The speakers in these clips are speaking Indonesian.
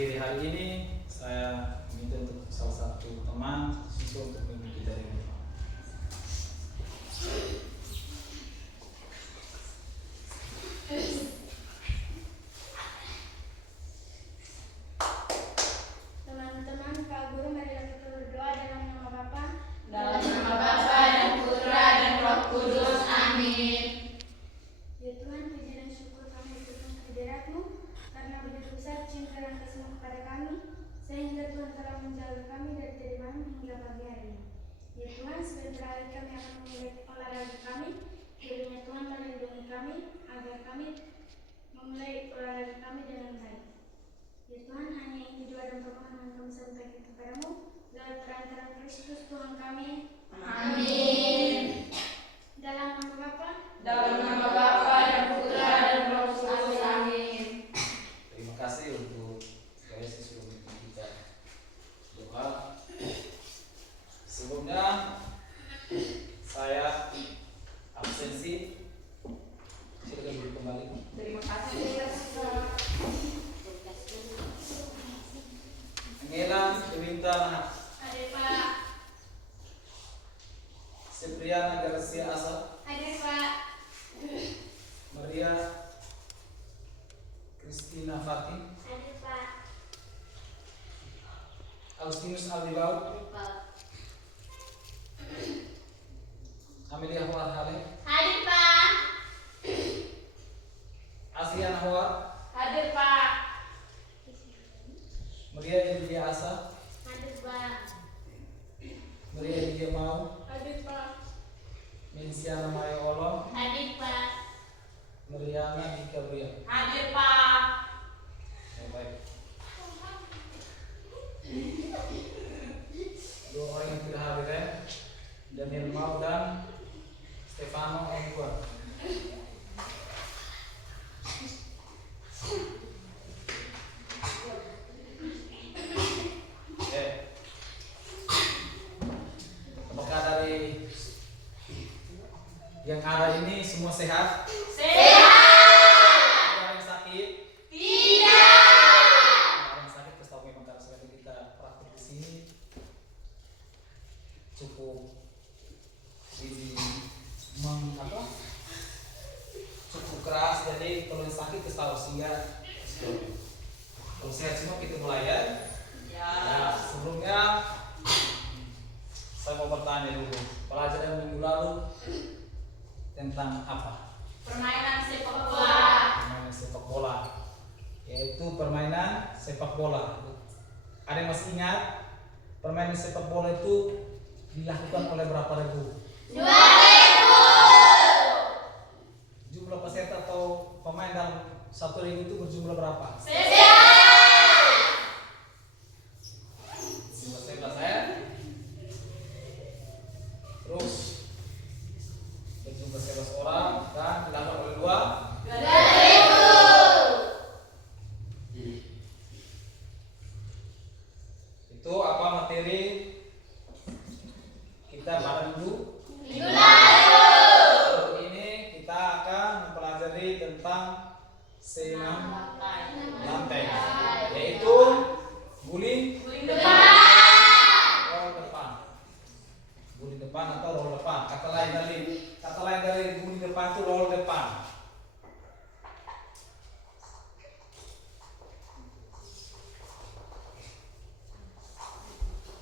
materi hari ini saya minta untuk salah satu teman siswa untuk mengikuti dari rumah. Teman-teman, Pak Guru, marilah kita berdoa dalam nama Bapa, dalam nama Bapa dan Putra dan Roh Kudus. Amin. Ya Tuhan, puji dan syukur kami berikan kehadirat-Mu, karena begitu besar cinta dan kasih-Mu kepada kami, sehingga Tuhan telah menjaga kami dari tadi malam hingga pagi hari ini. Ya Tuhan, sebentar lagi kami akan memulai olahraga kami. Kiranya Tuhan melindungi kami, agar kami memulai olahraga kami dengan baik. Ya Tuhan, hanya ini doa dan permohonan kami sampaikan kepadamu, lewat perantaraan Kristus Tuhan kami. Amin. Dalam nama Bapa, Dalam nama Bapa dan Putra dan Roh Kudus. Amin. Terima kasih untuk GSI sudah mengikuti kita doa. Sebelumnya saya absensi, silakan duduk kembali. Terima kasih. Angela Dewinta hadir Pak. Cipriana Garcia Asa, Hadir Pak. Maria Christina Fatim, Hadir Pak. Agustinus Aldibau, Hadir Pak. Amelia Huar Hale, Hadir Pak. Asian Huar, Hadir Pak. Maria Emilia Asa, Hadir Pak. Maria Emilia Mau, Hadir Pak. Mensiana Maya Olo, Hadir Pak. Mariana Dika Bria. Hadir Pak. Baik. Dua orang yang tidak hadir, Daniel Mau dan Stefano Engua. Apakah dari yang ada ini semua sehat? Sehat. Ada yang sakit? Tidak. Orang sakit terus tahu memang karena sekali kita praktik di sini cukup ini cukup keras, jadi kalau yang sakit terus tahu sehingga kalau sehat semua kita mulai ya. Ya, sebelumnya saya mau bertanya dulu, pelajaran minggu lalu tentang apa? Permainan sepak bola. Permainan sepak bola, yaitu permainan sepak bola. Ada yang masih ingat permainan sepak bola itu dilakukan oleh berapa ribu? 2.000. Jumlah peserta atau pemain dalam 1.000 itu berjumlah berapa? 11. Jumlah 11 ya. Terus berjumlah 11 orang dan dilakukan oleh 2.000. Itu apa materi kita pada minggu Lalu. Hari ini kita akan mempelajari tentang senam lantai, yaitu guling roll depan. Guling depan atau roll depan. Kata lain dari guling depan itu roll depan.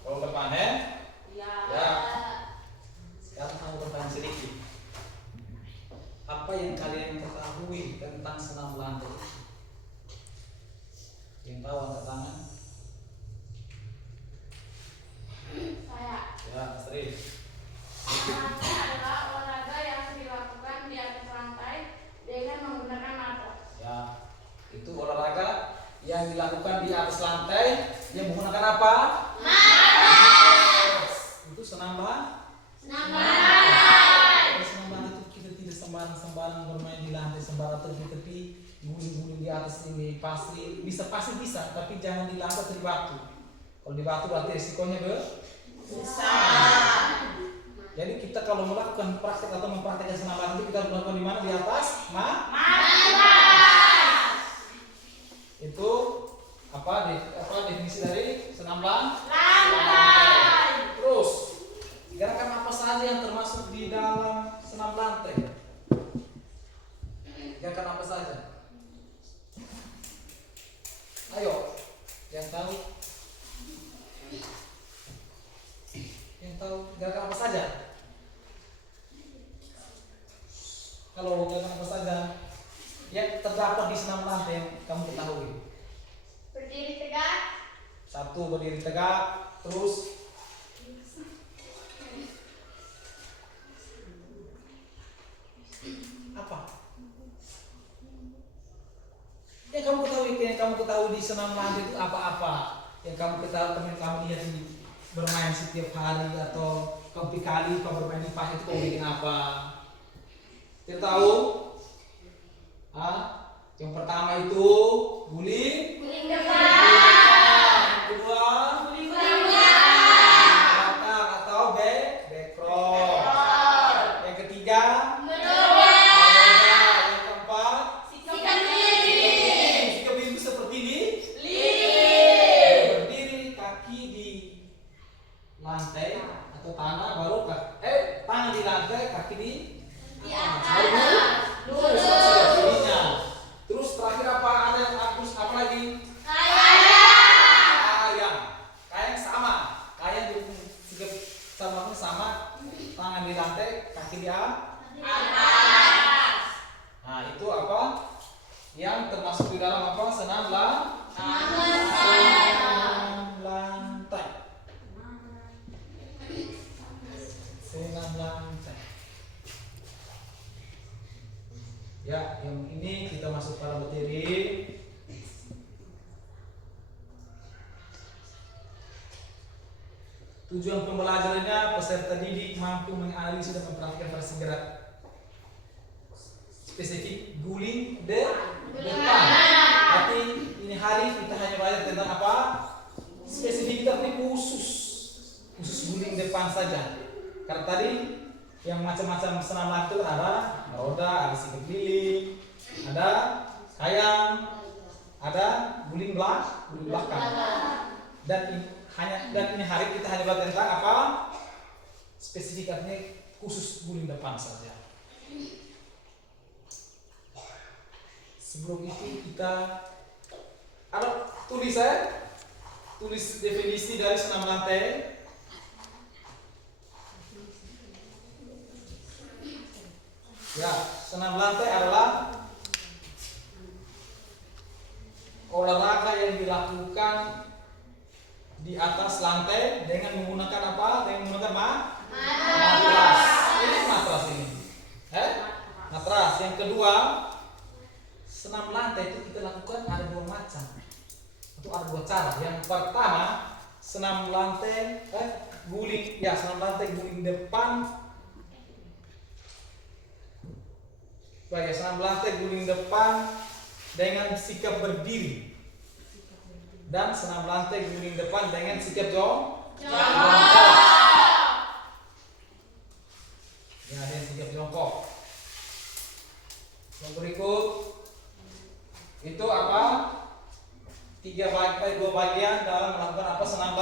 Roll depan ya. Ya. Sekarang kamu bertanya sedikit. Apa yang kalian ketahui tentang senam lantai? Yang tahu angkat tangan? Saya. Ya, Sri. Olahraga adalah olahraga yang dilakukan di atas lantai dengan menggunakan mata. Ya, itu olahraga yang dilakukan di atas lantai yang menggunakan apa? Mata. Itu senam lantai. Lantai. Senam lantai itu kita tidak sembarang bermain di lantai, sembarang tepi-tepi, guling-guling di atas ini pasir. Bisa pasir bisa, tapi jangan di lantai atau di batu. Kalau di batu berarti risikonya Besar. Jadi kita kalau melakukan praktek atau mempraktekkan senam lantai kita harus melakukan di mana? Di atas Mata. itu Apa definisi dari senam lantai? Terus gerakan apa saja yang termasuk di dalam senam lantai? Gerakan apa saja? Ayo, yang tahu? Yang tahu gerakan apa saja? Kalau gerakan apa saja yang terdapat di senam lantai yang kamu ketahui? Berdiri tegak. Satu, berdiri tegak. Terus apa? Yang kamu ketahui di senam lantai itu apa-apa? Yang kamu ketahui, teman kamu lihat di bermain setiap hari atau kamu kali kamu bermain di pas itu kamu bikin apa? Tidak tahu? Yang pertama itu guling. Guling depan. Yang kedua Guling belakang. belakang atau backroll. Yang ketiga Menolak. yang keempat Sikap berdiri. sikap itu seperti ini. Lili. Berdiri, kaki di lantai atau tanah, baru tangan di lantai, kaki di Di atas. atas. Lurus sudah berdirinya. Terus terakhir apa? Ada yang bagus apa lagi? Kayang sama. Kayang di sikap sama, tangan di lantai, kaki di atas. Nah, itu apa? Yang termasuk di dalam apa? Senam lantai. Senam lantai. Ya, yang ini kita masuk pada materi. Tujuan pembelajarannya peserta didik mampu menganalisis dan memperhatikan variasi gerak spesifik guling depan. Tapi ini hari kita hanya belajar tentang apa? Spesifik tapi khusus guling depan saja. Karena tadi yang macam-macam senam lantai ada roda, ada sikap keliling, ada kayang, ada guling belakang. Dan ini hari kita hanya belajar tentang apa? Spesifikasinya khusus guling depan saja. Sebelum itu kita tulis definisi dari senam lantai. Ya, senam lantai adalah olahraga yang dilakukan di atas lantai dengan menggunakan apa? Dengan menggunakan matras. Ini matras ini. Matras. Yang kedua, senam lantai itu kita lakukan ada dua macam. Itu ada dua cara. Yang pertama, senam lantai guling depan. Senam lantai guling depan dengan sikap berdiri. Dan senam lantai guling depan dengan sikap jongkok. Ya, dengan sikap jongkok. Yang berikut itu apa? Dua bagian dalam melakukan apa? Senam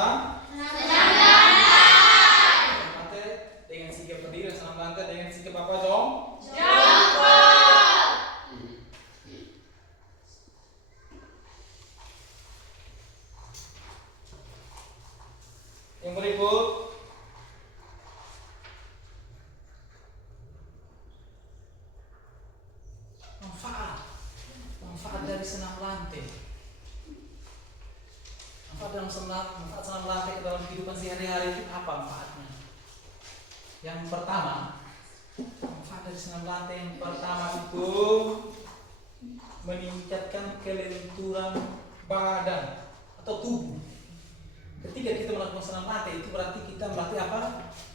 lantai dengan sikap berdiri, senam lantai dengan sikap apa? Jongkok. Yang berikut manfaat dari senam lantai. Manfaat senam lantai dalam kehidupan sehari-hari itu apa manfaatnya? Yang pertama, manfaat dari senam lantai yang pertama itu meningkatkan kelenturan badan atau tubuh. Ketika kita melakukan senam lantai itu berarti kita melatih apa?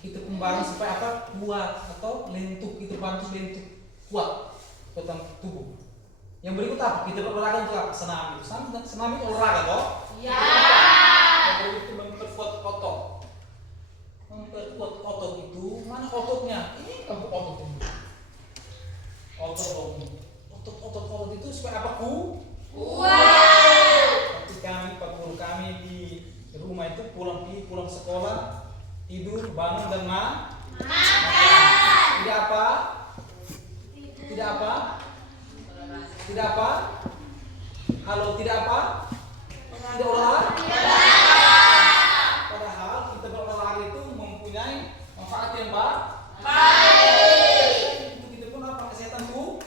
Kita kembali supaya apa? Kuat atau lentuk, itu bantu lentuk kuat tentang tubuh. Yang berikut apa? Kita berolahraga untuk apa? Senam itu. Senam itu olahraga toh? Ya. Yang berikut itu memperkuat otot. Memperkuat otot itu mana ototnya? Ini kamu otot ini. Otot itu supaya apa? Kuat. Ketika sekolah, tidur, bangun dan makan. Tidak apa? Tidak apa? Tidak apa? Halo, tidak apa? Tidak olahraga. Padahal kita berolahraga itu mempunyai manfaat yang baik. Untuk kita pun apa? Kesehatan tubuh.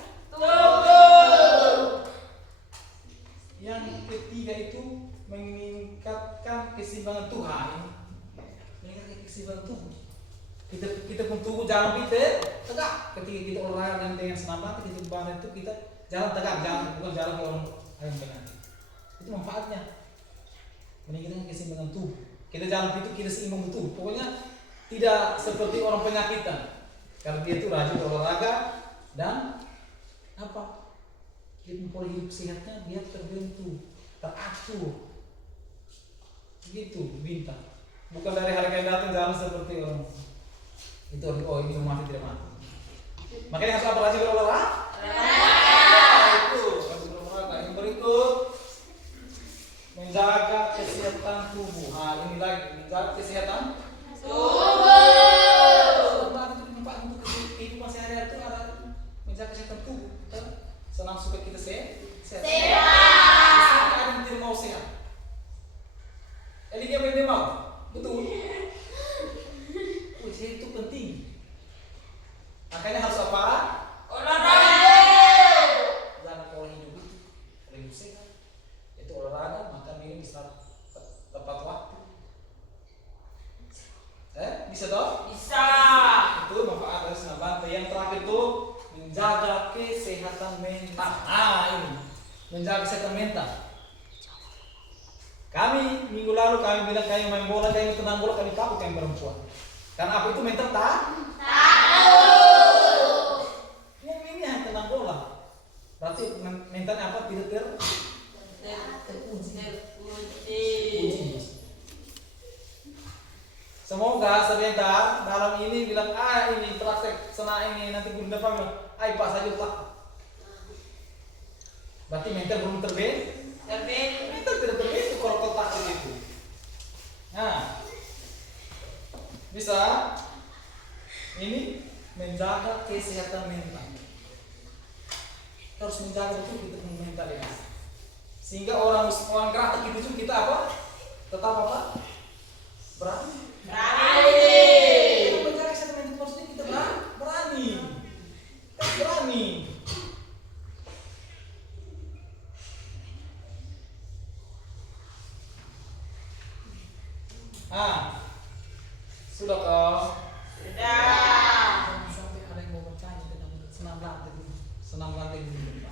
Yang ketiga itu meningkatkan keseimbangan Tuhan. Meningkatkan keseimbangan tubuh. Kita pun tubuh jalan kita tegak. Ketika kita olahraga dengan senam latihan kita badan itu kita jalan tegak, bukan jalan ke orang ayam pengantin. Itu manfaatnya. Meningkatkan keseimbangan tubuh. Kita jalan itu kita seimbang tubuh. Pokoknya tidak seperti orang penyakitan. Karena dia itu rajin olahraga dan apa? Dia pola hidup sehatnya dia terbentuk, teratur. Begitu bintang. Bukan dari harga yang datang jalan seperti orang itu. Oh ini mati tidak mati. Makanya harus apa rajin berolahraga? Itu harus berolahraga. Yang berikut menjaga kesehatan tubuh. Nah ini lagi menjaga kesehatan tubuh. Itu manfaat untuk kehidupan sehari-hari itu ada menjaga kesehatan tubuh. Senang supaya kita sehat. Ada yang tidak mau sehat. Elinya tidak mau, betul. Sehat itu penting. Makanya harus apa? Olahraga. Jangan pola hidup itu, pola hidup sehat. Itu olahraga, makan minum istirahat tepat waktu. Bisa toh? Bisa. Itu manfaat dari senam latihan. Yang terakhir itu menjaga kesehatan mental. Ini menjaga kesehatan mental. Kami minggu lalu kami bilang kami main bola, kami tenang bola, kami takut kami perempuan. Karena apa itu mental takut. Ini yang tenang bola. Berarti mentalnya apa? Tidak terpuji. Semoga sebentar dalam ini bilang ini praktek senang ini nanti bulan depan bilang Pak saja tak. Berarti mental belum terbentuk. Mental tidak terbentuk kalau kau takut itu. Nah, bisa ini menjaga kesehatan mental. Harus menjaga betul kita punya mental ini. Sehingga orang kreatif itu kita apa? Tetap apa? Berani. Menjaga kesehatan mental maksudnya kita berani. Sudah kau? Sudah. Jangan sampai ada yang mau bertanya tentang senam latihan dulu.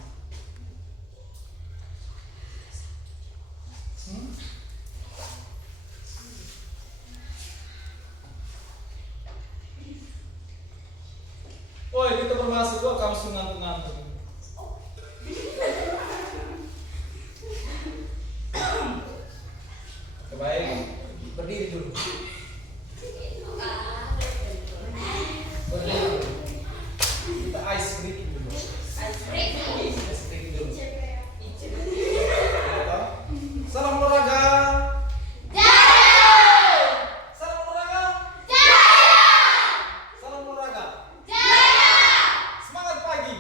Kita bermasuk kok kamu ngantuk-ngantuk. Baik, berdiri dulu. Kita ice breaking dulu. Salam olahraga. Semangat pagi.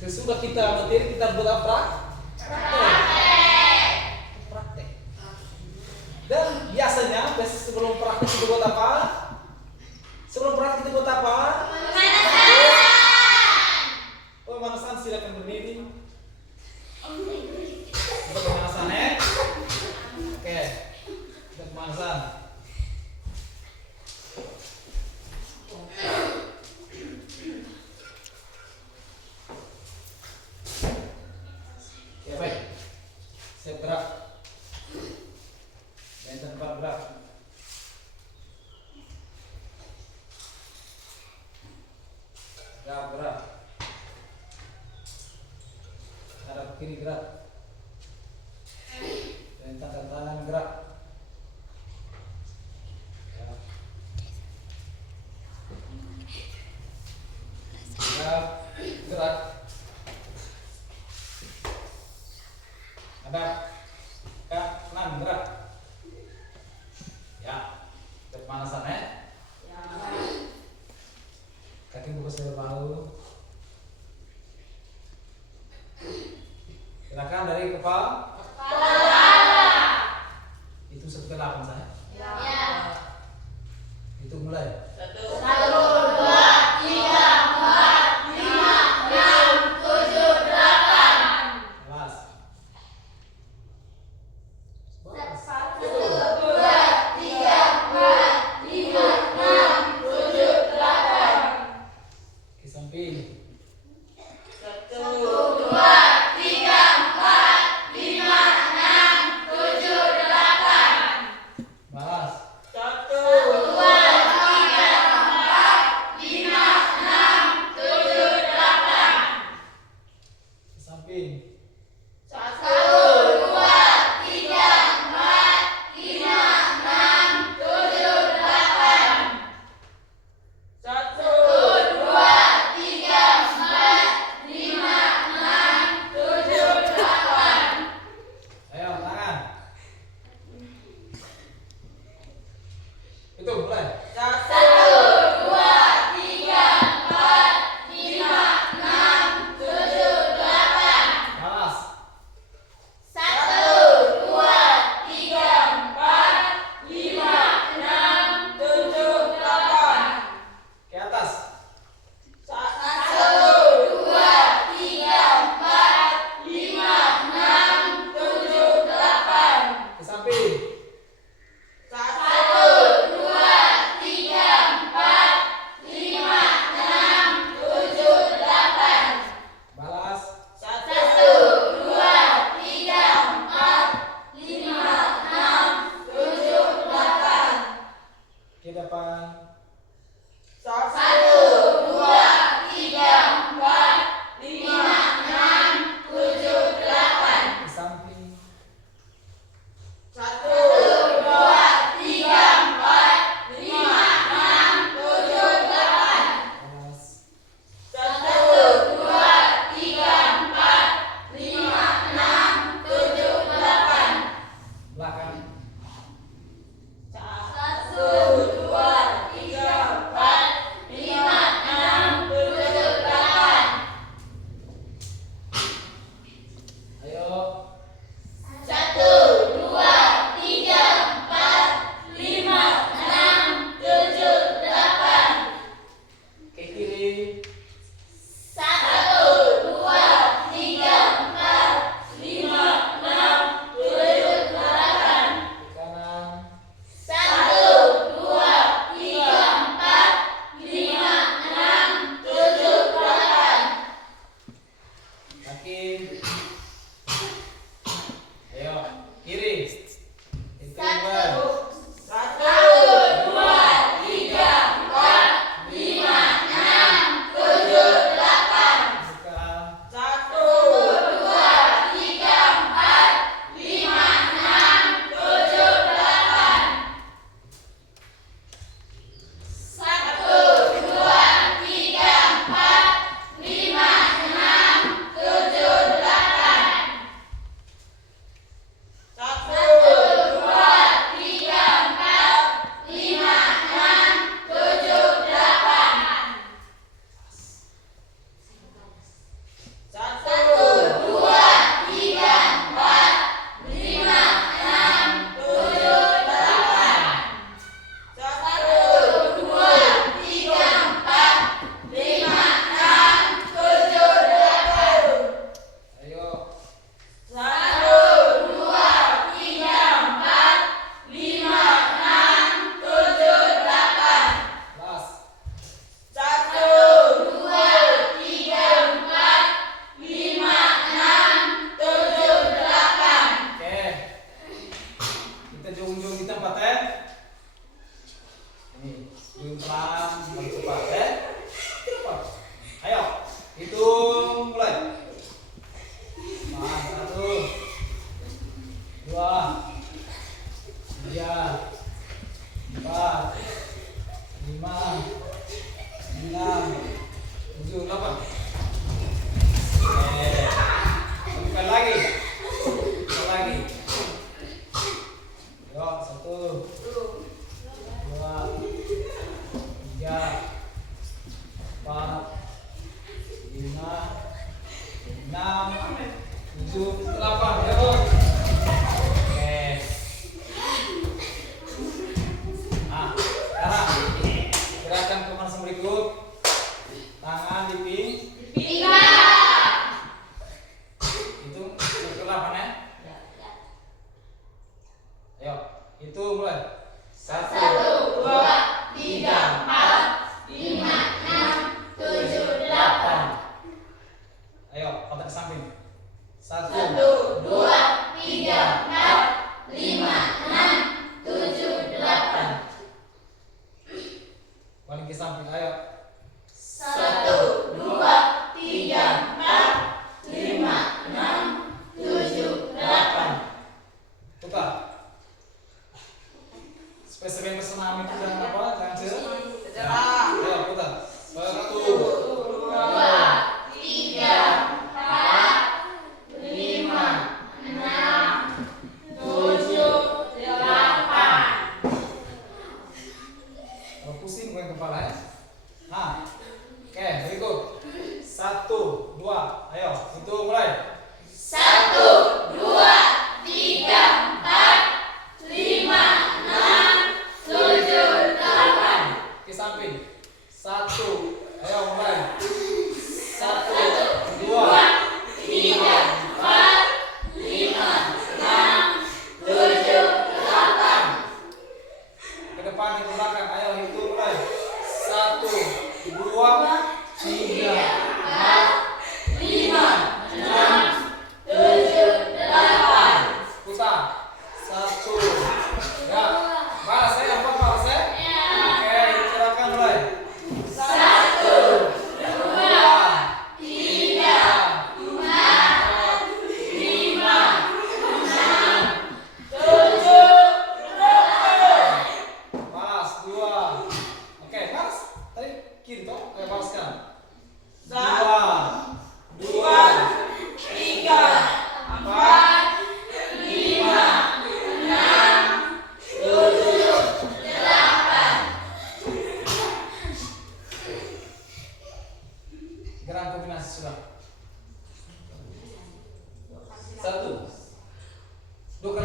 Sesudah kita materi kita buat apa? Praktek. Dan biasanya sebelum praktek kita buat apa? Sebelum praktek kita buat apa? pemanasan. Oke, baik. Siap gerak. Dan tempat gerak. Gerak. Hadap kiri gerak. Dan tangkap tangan gerak. Ya. Gerak. Hadap kanan gerak. Ya. Pemanasan ya. Kaki buka sebelah bahu. Gerakan dari kepala. Itu sampai 8 saya. Itu mulai. 1, 2, 3, 4, 5, 6, 7, 8. Kelas. 1, 2, 3, 4, 5, 6, 7, 8. Ke samping. 1, 2, 3, 4, 5, 6, 7, 8.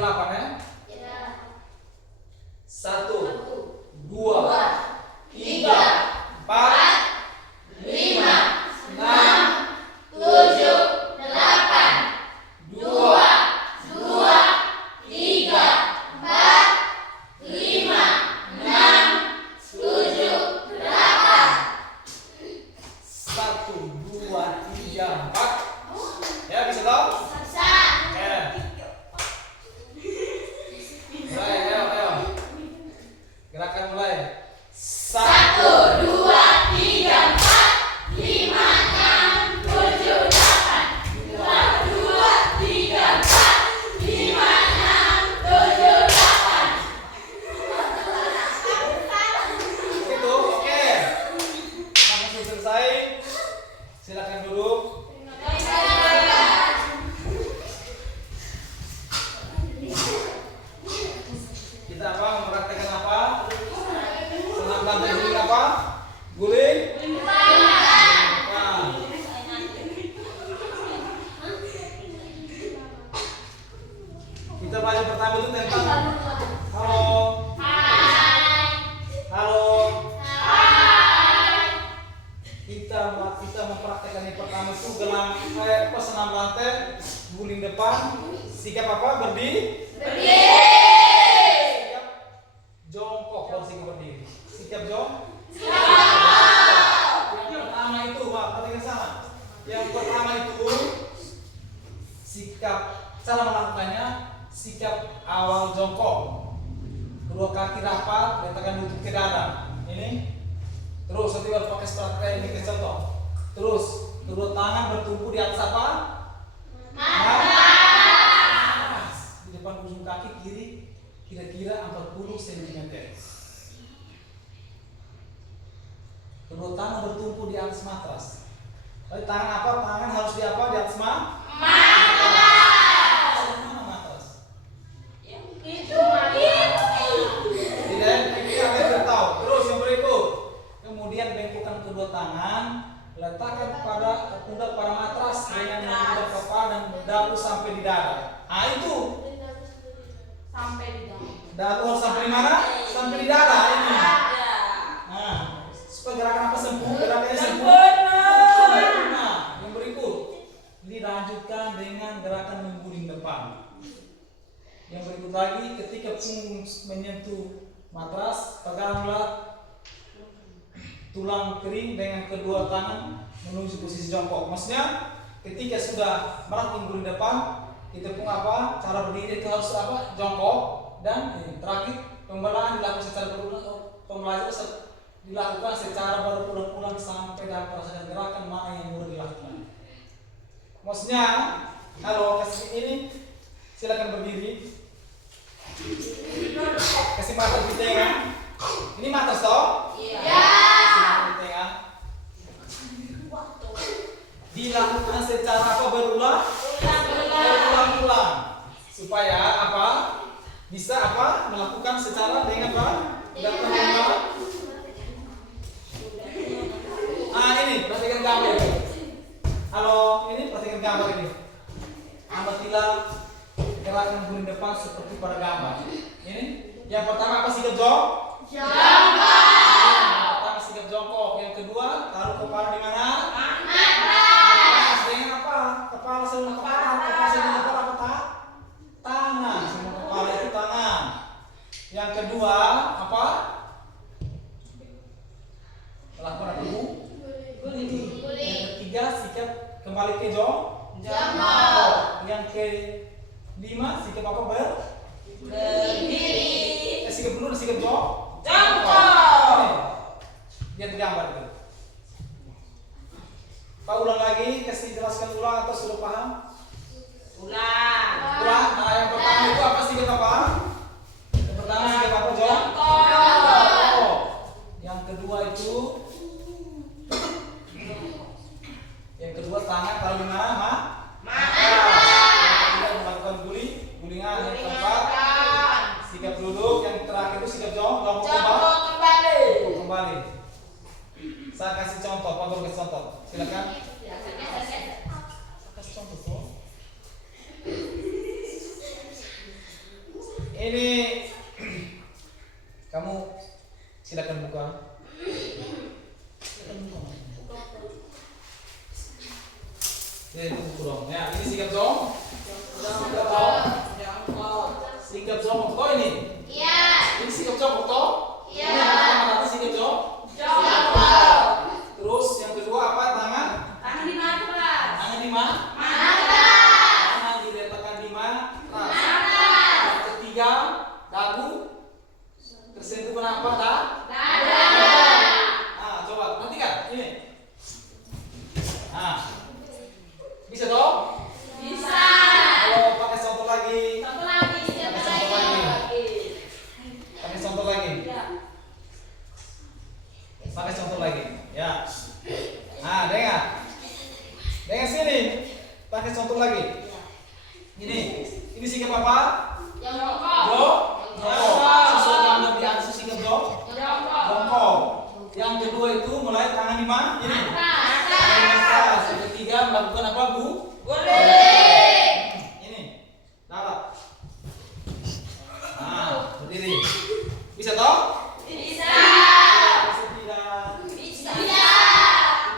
8 ya. Ya. 1, 2, 3, 4, 5, 6, 7, 8, 2, 3, 4, 5, 6, 7, 8. 1, 2, 3, 4. Ya, bisa toh? Bisa. Ya. Mulai, ayo. Gerakan mulai. 1, 2, 3, 4, 5, 6, 7, 8. 2, 3, 4, 5, 6, 7, 8. Itu oke. Langsung selesai. Silakan duduk. Kita apa? Mempraktekkan apa? Senam lantai guling apa? Guling? Depan. Kita baca pertama itu tentang halo. Halo. Kita mempraktekkan yang pertama itu senam lantai guling depan. Sikap apa? Berdiri. Sikap jongkok baru sikap berdiri. Sikap jongkok. Yang pertama itu, Pak, perhatikan sama. Yang pertama itu sikap cara melakukannya, sikap awal jongkok. Kedua kaki rapat, letakkan lutut ke dada. Ini. Terus nanti baru pakai strategi ini ke contoh. Terus kedua tangan bertumpu di atas apa? Matras. Di depan ujung kaki kiri kira-kira 40 cm. Kedua tangan bertumpu di atas matras. Tapi tangan apa? Tangan harus di apa? Di atas matras. Mana matras? Itu Tidak, kita harus tahu. Terus yang berikut. Kemudian bengkokkan kedua tangan, letakkan pada pundak pada matras dengan mengundang kepala dan dagu sampai di dada. Ah itu. sampai di dalam. Dagu harus sampai di mana? Sampai di dada ini. Nah, supaya gerakan apa sempurna? Gerakannya sempurna. Yang berikut dilanjutkan dengan gerakan mengguling depan. Yang berikut lagi, ketika punggung menyentuh matras, peganglah tulang kering dengan kedua tangan menuju posisi jongkok. Maksudnya ketika sudah meraih guling depan, kita pun apa? Cara berdiri itu harus apa? Jongkok. Dan terakhir pembelaan dilakukan secara berulang. Pembelajaran dilakukan secara berulang-ulang sampai dapat merasakan gerakan mana yang mudah dilakukan. Maksudnya, halo, kasih ini silakan berdiri. Kasih mata di tengah. Ini mata toh? Iya. Dilakukan secara apa? Berulang-ulang supaya apa? Bisa apa? Melakukan secara dengan apa? Dilakukan berulang. Ini perhatikan gambar ini. Halo, ini perhatikan gambar ini. Amatilah gerakan guling depan seperti pada gambar. Ini yang pertama apa? Sikap jongkok. Yang pertama sikap jongkok. Yang kedua taruh kepala di mana? Atas. Dengan apa? Kepala semua kepala. Kepala semua kepala apa? Tangan. Semua kepala itu tangan. Yang kedua apa? Melakukan apa? Guling. Yang ketiga sikap kembali ke jongkok. Yang kelima sikap apa? Berdiri. Sikap dulu dan sikap jongkok. Lihat gambar itu. Pak ulang lagi, kasih jelaskan ulang atau sudah paham? Ulang. Nah, yang pertama itu apa? Sikap apa? Yang pertama sikap apa? Jongkok. Yang kedua itu tangan taruh di mana? Yang ketiga melakukan gulingan. Yang keempat sikap duduk. Yang terakhir itu sikap jongkok kembali. Saya kasih contoh, Pak Guru kasih contoh. Silakan. Kasih contoh tuh. Ini kamu silakan buka. Ini buku dong. Ya, ini sikap zong. Sikap zong. Sikap zong foto ini. Iya. Ini sikap zong foto. Iya. Ini apa sikap zong? Jongkok. Terus yang kedua apa? Tangan. Tangan di matras. Tangan di mana? Matras. Tangan diletakkan di mana? Matras. Yang ketiga, dagu tersentuh kenapa? Dada. Nah, coba perhatikan ini. Nah, bisa dong? Bisa. Kalau pakai contoh lagi, Satu lagi. Siapa Satu lagi? pakai contoh lagi, Ya. pakai contoh lagi. Ya. Nah, dengar sini, pakai contoh lagi. Ini sikap apa? Jongkok. Sesuai yang Anda bilang sikap Jongkok. jongkok. Yang kedua itu mulai tangan di mana? Ini. Matras. Tangan di atas. Yang ketiga melakukan apa, Bu? Guling. Ini. Darah. Nah, berdiri. Bisa toh? Bisa. Bisa tidak? Bisa.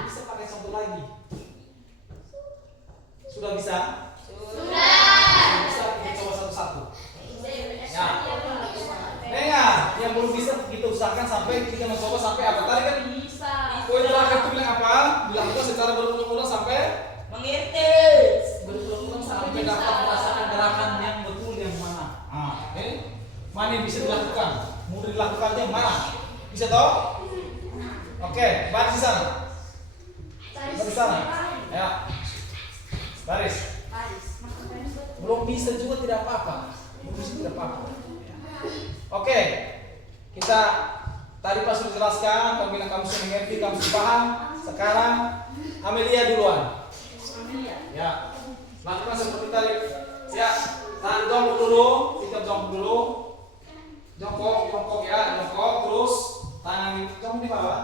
Bisa pakai contoh lagi. Sudah bisa? Sudah. Bisa kita coba satu-satu. Ya. Dengar, yang belum bisa kita usahakan sampai kita mencoba sampai apa? Tadi kan Bisa. poin terakhir itu bilang apa? Dilakukan secara berulang-ulang sampai berulang-ulang sampai dapat merasakan gerakan yang betul yang mana. Nah, oke. Mana yang bisa dilakukan? Mudah dilakukannya yang mana? Bisa toh? Oke, baris di sana. Baris di sana. Ya. Baris. Belum bisa juga tidak apa-apa. Belum bisa tidak apa-apa. Oke. Kita tadi pas sudah jelaskan, kamu bilang kamu sudah mengerti, kamu sudah paham. Sekarang Amelia duluan. Ya. Lakukan seperti tadi. Ya. Tahan jongkok dulu, sikap jongkok dulu. Jongkok ya, jongkok terus tangan jongkok di bawah.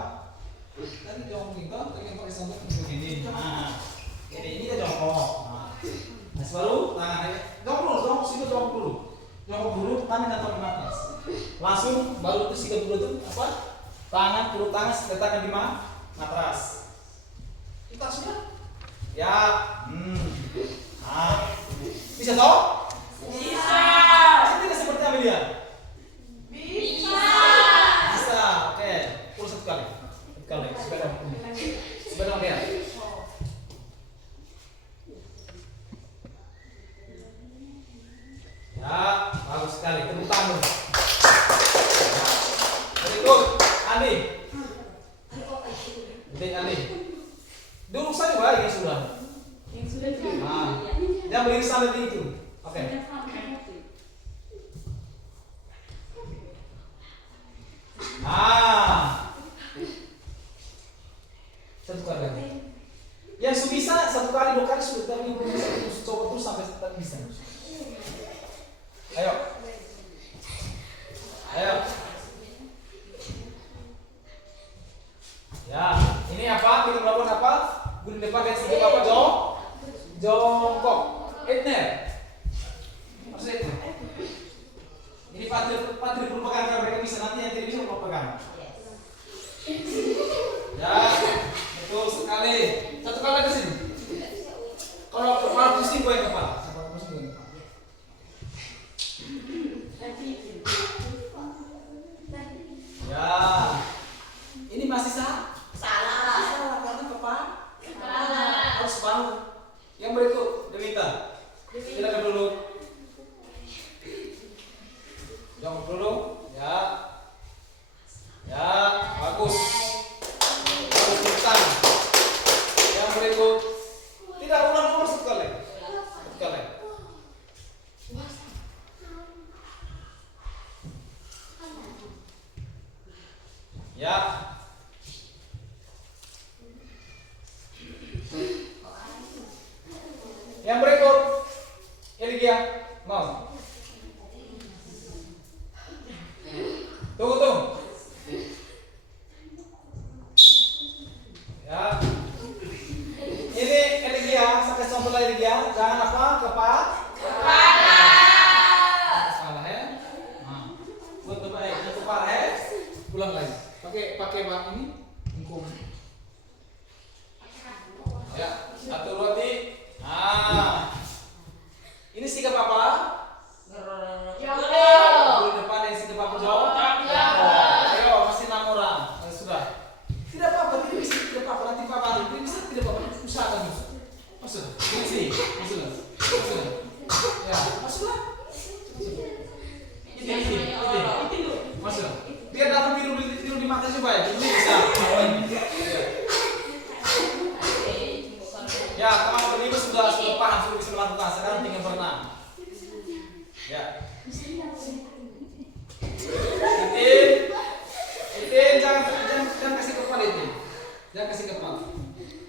Tadi jongkok itu, tadi yang pakai sandal begini. Nah, ini kita jongkok. Nah, selalu tangan jongkok dulu, jongkok dulu. Jongkok dulu, tangan atau di atas. Langsung baru itu sikap dulu itu apa? Tangan, perut tangan letakkan di mana? Matras. Kita sudah? Ya. Nah, bisa toh? Bisa. Tidak seperti Amelia. Bisa. Bisa, oke. Puluh satu kali. Sepeda lihat. Ya, bagus sekali. Tepuk tangan. Ya. Berikut, Andi. Andi. Duduk saja baik ya sudah. Nah, jangan berdiri sampai di itu. Oke. Satu kali lagi. Yang bisa satu kali dua kali sudah, tapi belum bisa coba terus sampai bisa. Ayo. Ya, ini apa? Kita melakukan apa? Guna depan dan sikap apa? Jongkok. Etner. Maksudnya itu. Ini patri perlu pegang kalau mereka bisa, nanti yang tidak bisa perlu pegang. Ya, betul sekali. Satu kali ke sini. Kalau kepala pusing gue yang kepala. Ya, ini masih salah karena kepala harus bangun. Yang berikut, Devita. Silakan dulu. Jongkok dulu, ya, bagus. Bagus kita. Yang berikut, tidak ulang satu kali. Ya. Yang berikut, Eligia, mau. Tunggu. Ya. Ini Eligia, sampai contoh Eligia, jangan apa? Kepala ya. Ya. Itin jangan kasih kepala itu. Jangan kasih kepala.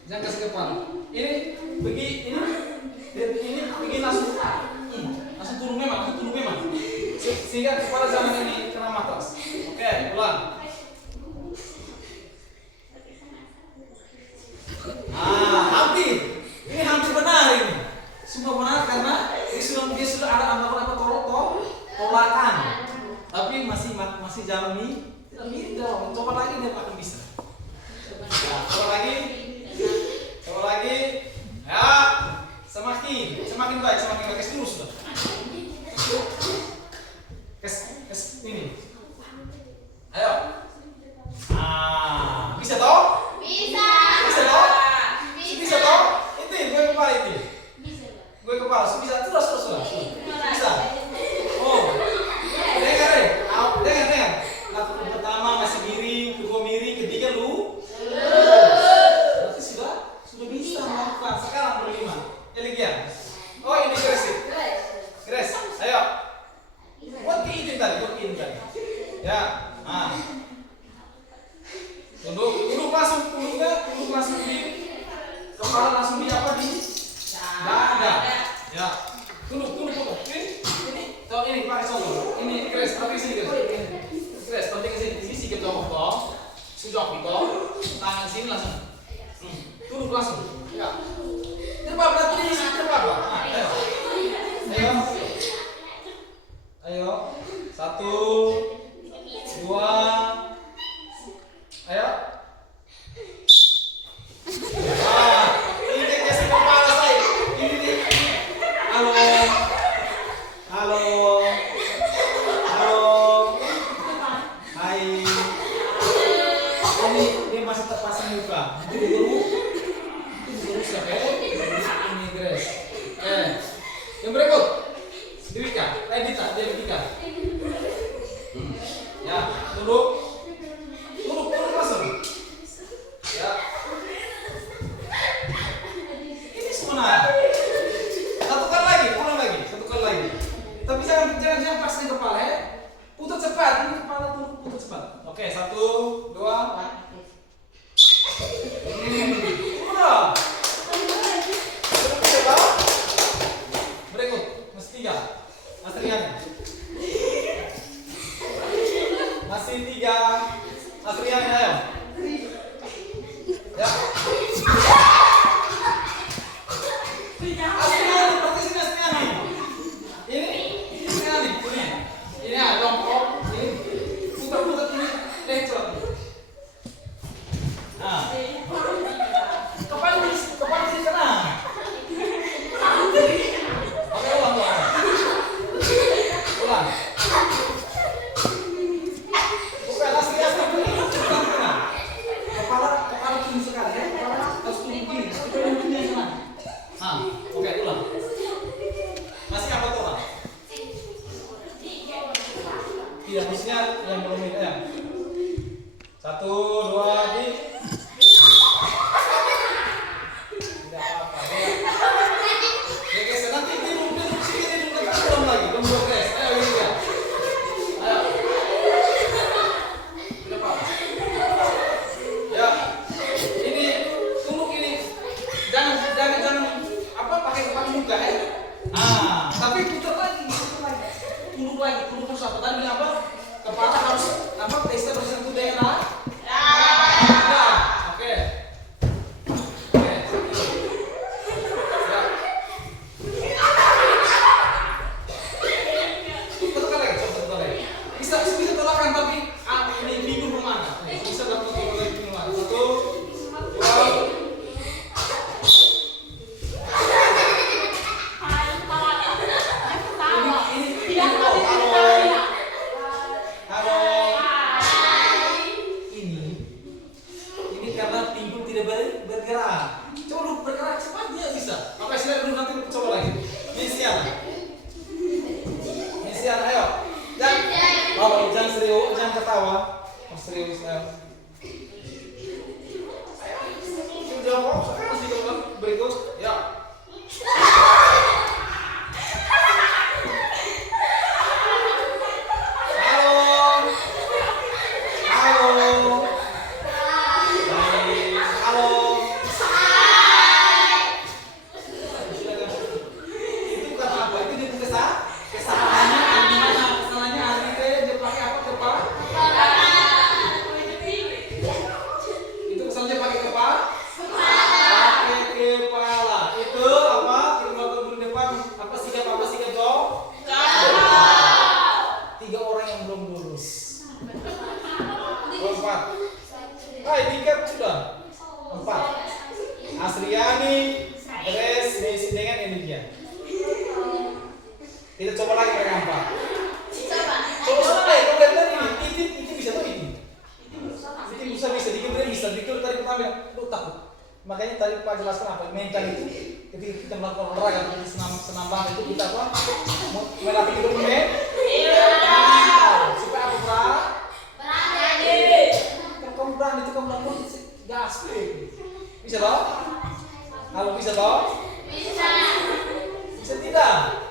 Jangan kasih kepala. Ini begini langsung turun memang, sehingga kepala jangan ini kena matras. Oke, ulang. Hampir. Ini hampir benar ini. Semua benar karena dia sudah ada tolakan. Tapi masih jalan nih. Tidak mirip jauh. Coba lagi dia akan bisa. Ya, coba lagi. Ya, semakin baik. Kes terus sudah. Kes ini. Ayo. Bisa toh? Bisa toh? Itu gue kepala itu. Gue kepala. Bisa terus. Bisa. Oh. Dengar. Lakukan pertama masih miring, kedua miring, ketiga lu. Berarti sudah bisa melakukan. Sekarang berlima. Elegian. Oh ini Grace. Ayo. Buat keidin tadi. Ya. Tunduk langsung di kepala langsung di apa di dada. Ya. Tunduk. Ini pakai contoh. Ini Grace, pakai sini Grace, pakai sini. Ini sikit jauh kok. Sudah kok. Tangan sini langsung. Tunduk langsung. Ya. Terbawa berarti ini terbawa. Ayo. 1 2. Ayo. Ini kasih kepala saya. Ini. Halo. Hai. Ini masih terpasang muka. Dulu siapa ya? Ini Grace. Yang berikut. Dewika. Ya, tunduk langsung. Ya. Ini sebenarnya. Satu kali lagi. Tapi jangan paksain kepala ya. Putar cepat. Ini kepala tuh putar cepat. Oke, 1 2. Udah. Berikut, masih 3. Masih 3. Astriani ayo. Ya. Astriani, pakai sini Astriani. Ini jongkok. Ini putar ini lecot. Kepala sini kena. Oke, ulang. Bukan asli kena. Kepala tinggi sekali ya. Kepala harus tinggi. Oke, ulang. Masih apa tuh, Pak? Tidak, maksudnya yang belum ini ya. 1 2 di. Tidak apa-apa. Guys, nanti duduk sini belum lagi. Belum guys. Ayo ini ya. Ayo. Tidak apa-apa. Ya. Ini tunduk ini. Jangan apa pakai muka ya. Tapi putar lagi. Tunduk terus apa tadi bilang apa? Kepala harus apa? Pesta bersentuh dengan Oke. Satu kali. Bisa tolakan tapi ini bingung kemana? Bisa dapat tolakan bingung kemana? 1 2. Bergerak. Coba lu bergerak cepat dia bisa. Oke, silakan dulu nanti coba lagi. Misian, ayo. Jangan serius, jangan ketawa. Serius ya. Jawab sekarang sih kalau berikut. Ya. 4. Hai, Dika sudah 4. Asriani, Grace, Messi dengan Emilia. Kita coba lagi mereka 4. Coba sampai, kau lihat tadi ini bisa tuh ini. Ini bisa Dika tadi pertama lu takut. Makanya tadi Pak jelaskan apa mental itu ketika kita melakukan olahraga di senam bang itu kita apa melatih itu supaya apa berani. Kalau kamu berani itu kamu lakukan gas bisa toh? Kalau bisa toh? Bisa tidak?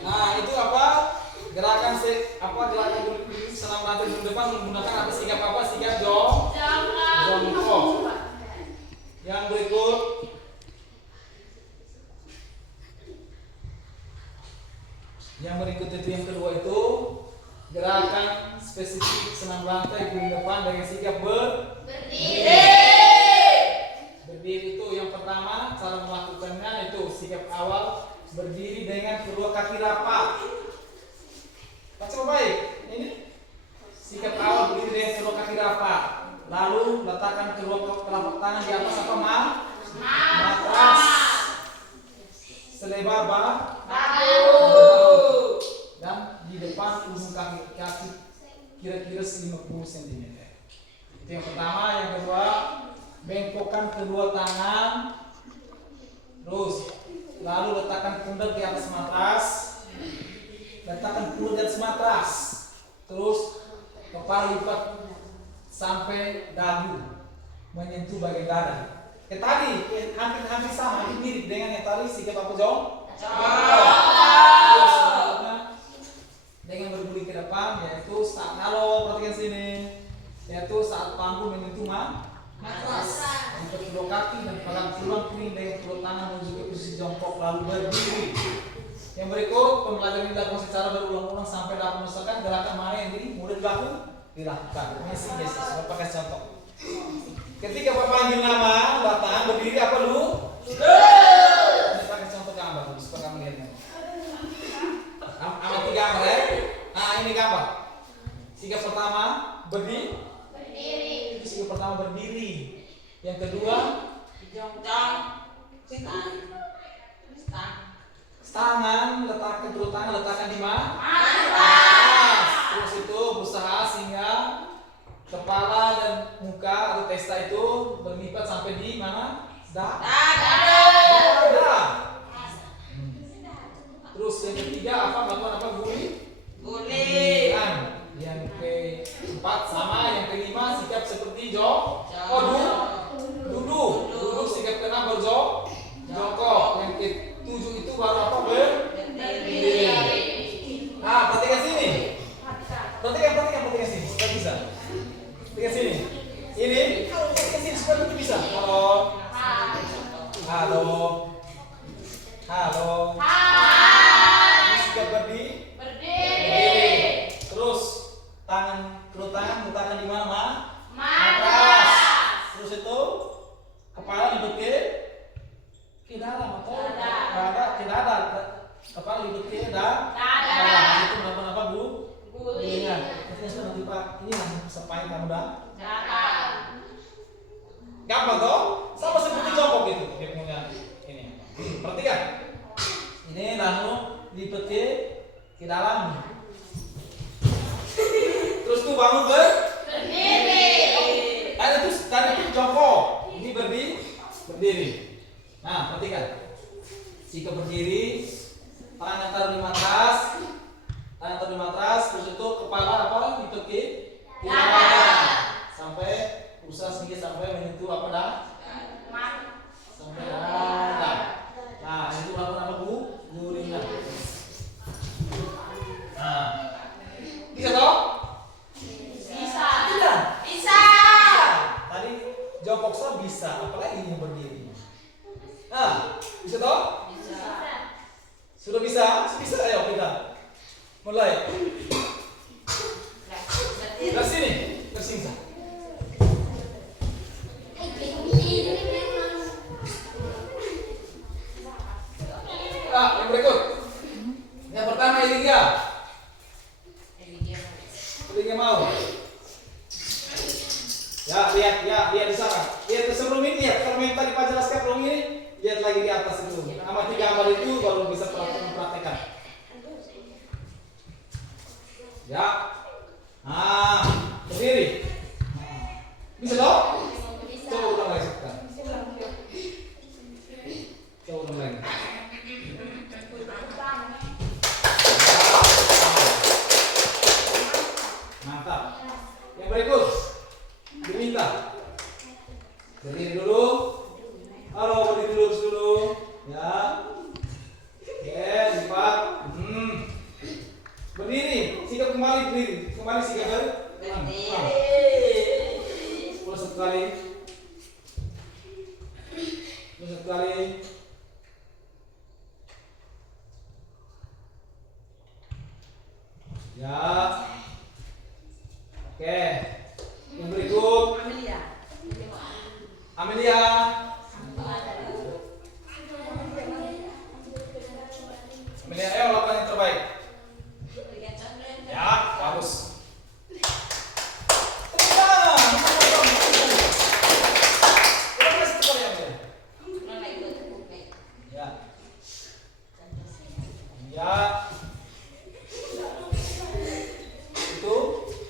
Nah itu apa gerakan senam rantai di depan menggunakan apa sikap jongkok. Yang berikut itu yang kedua itu gerakan spesifik senam rantai di depan dengan sikap berdiri. Berdiri itu yang pertama cara melakukannya itu sikap awal berdiri dengan kedua kaki rapat. Baca baik. Ini sikap awal berdiri dengan kedua kaki rapat. Lalu letakkan kedua telapak tangan di atas apa matras selebar bahu dan di depan ujung kaki kira-kira 50 cm. Itu yang pertama. Yang kedua, bengkokkan kedua tangan. Terus lalu letakkan pundak di atas matras. Terus kepala lipat sampai dagu menyentuh bagian dada. Tadi hampir sama, ini mirip dengan yang tadi sikap apa Terus dengan berguling ke depan yaitu saat perhatikan sini yaitu saat panggung menyentuh matras. Untuk kedua kaki dan pegang tulang piring dengan kedua tangan menuju ke posisi jongkok lalu berdiri. Yang berikut pembelajaran ini dilakukan secara berulang-ulang sampai dapat merasakan gerakan mana yang mudah dilakukan. Messi, Bapak kasih contoh. Ketika Bapak panggil nama, datang berdiri apa lu? Ini pakai contoh gambar dulu supaya kamu lihatnya. Amati gambar ya. Nah ini gambar. Sikap pertama berdiri. Sikap pertama berdiri. Yang kedua tangan letakkan di mana? Terus itu berusaha sehingga kepala dan muka atau testa itu berlipat sampai di mana? Dada. Terus yang ketiga melakukan apa? Gulingan. Yang keempat sama, yang kelima sikap seperti duduk sikap kena berjongkok. Yang ketujuh itu baru apa? Berdiri. Nah, perhatikan sini. Perhatikan sini. Supaya bisa. Perhatikan sini. Ini, perhatikan sini supaya nanti bisa. Halo. Sikap berdiri. Terus kedua tangan letakkan di mana, matras. Terus itu kepala lipat ke dalam atau ke dada. Kepala lipat ke dada. Itu melakukan apa, Bu? Gulingan. Nanti Pak, ini supaya kamu gampang toh? Sama seperti jongkok gitu. Dia punya ini. Perhatikan. Ini lalu lipat ke dalam. Terus tuh bangun berdiri. Tadi itu jongkok. Ini berdiri. Nah, perhatikan. Jika berdiri, tangan taruh di matras, terus itu kepala lipat ke dada. Sampai usaha sedikit sampai menyentuh sampai dada. Nah, itu melakukan apa, Bu? Gulingan. Nah, bisa toh? Bisa. Tadi jongkok bisa, apalagi ini berdiri. Nah, bisa toh? Sudah bisa? Bisa, ayo kita mulai. Dari sini. Yang berikut. atas itu. Amati gambar itu baru bisa praktekkan. Ya. Nah, berdiri. Bisa dong? Coba ulang lagi sebentar. Coba ulang lagi. Mantap. Yang berikut diminta berdiri dulu. Halo, berdiri dulu. Ya. Oke, lipat. Berdiri. Sikap kembali berdiri. Kembali sikap berdiri. Terus sekali. Terus sekali. Ya. Oke. Yang berikut Amelia. Amelia, ayo lakukan yang terbaik. Ya, bagus. Ya. Ya. Itu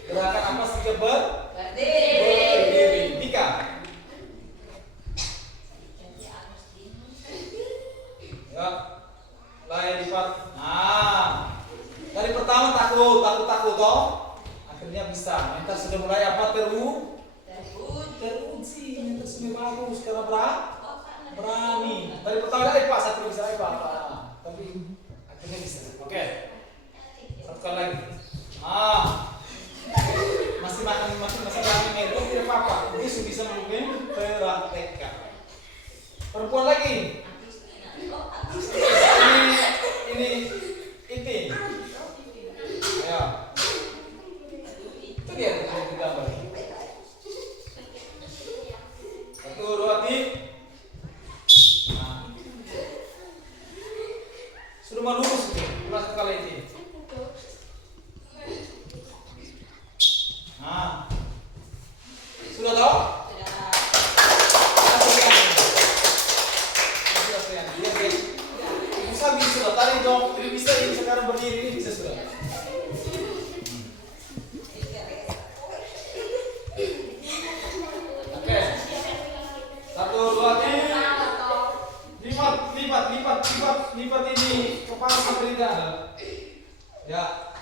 gerakan apa sih berdiri. Dika. Ya. Lain lipat. Nah. Dari pertama takut toh. Akhirnya bisa. Mental sudah mulai apa teruji. Mental sudah bagus karena berani. Dari pertama kali Pak satu bisa Pak. Tapi akhirnya bisa. Oke. Satu kali lagi. Masih makan itu tidak apa-apa. Dia sudah bisa mempraktekkan. Perempuan lagi. Ini. Ayo. Itu dia tuh gambar. 1, 2, 3. Nah. Sudah mau lurus itu. Lurus kali ini. Nah. Sudah tahu? Sudah tadi dong, tidak bisa ini sekarang berdiri ini bisa sudah. Oke. 1, 2, 3. Lipat ini kepala sampai lidah. Ya.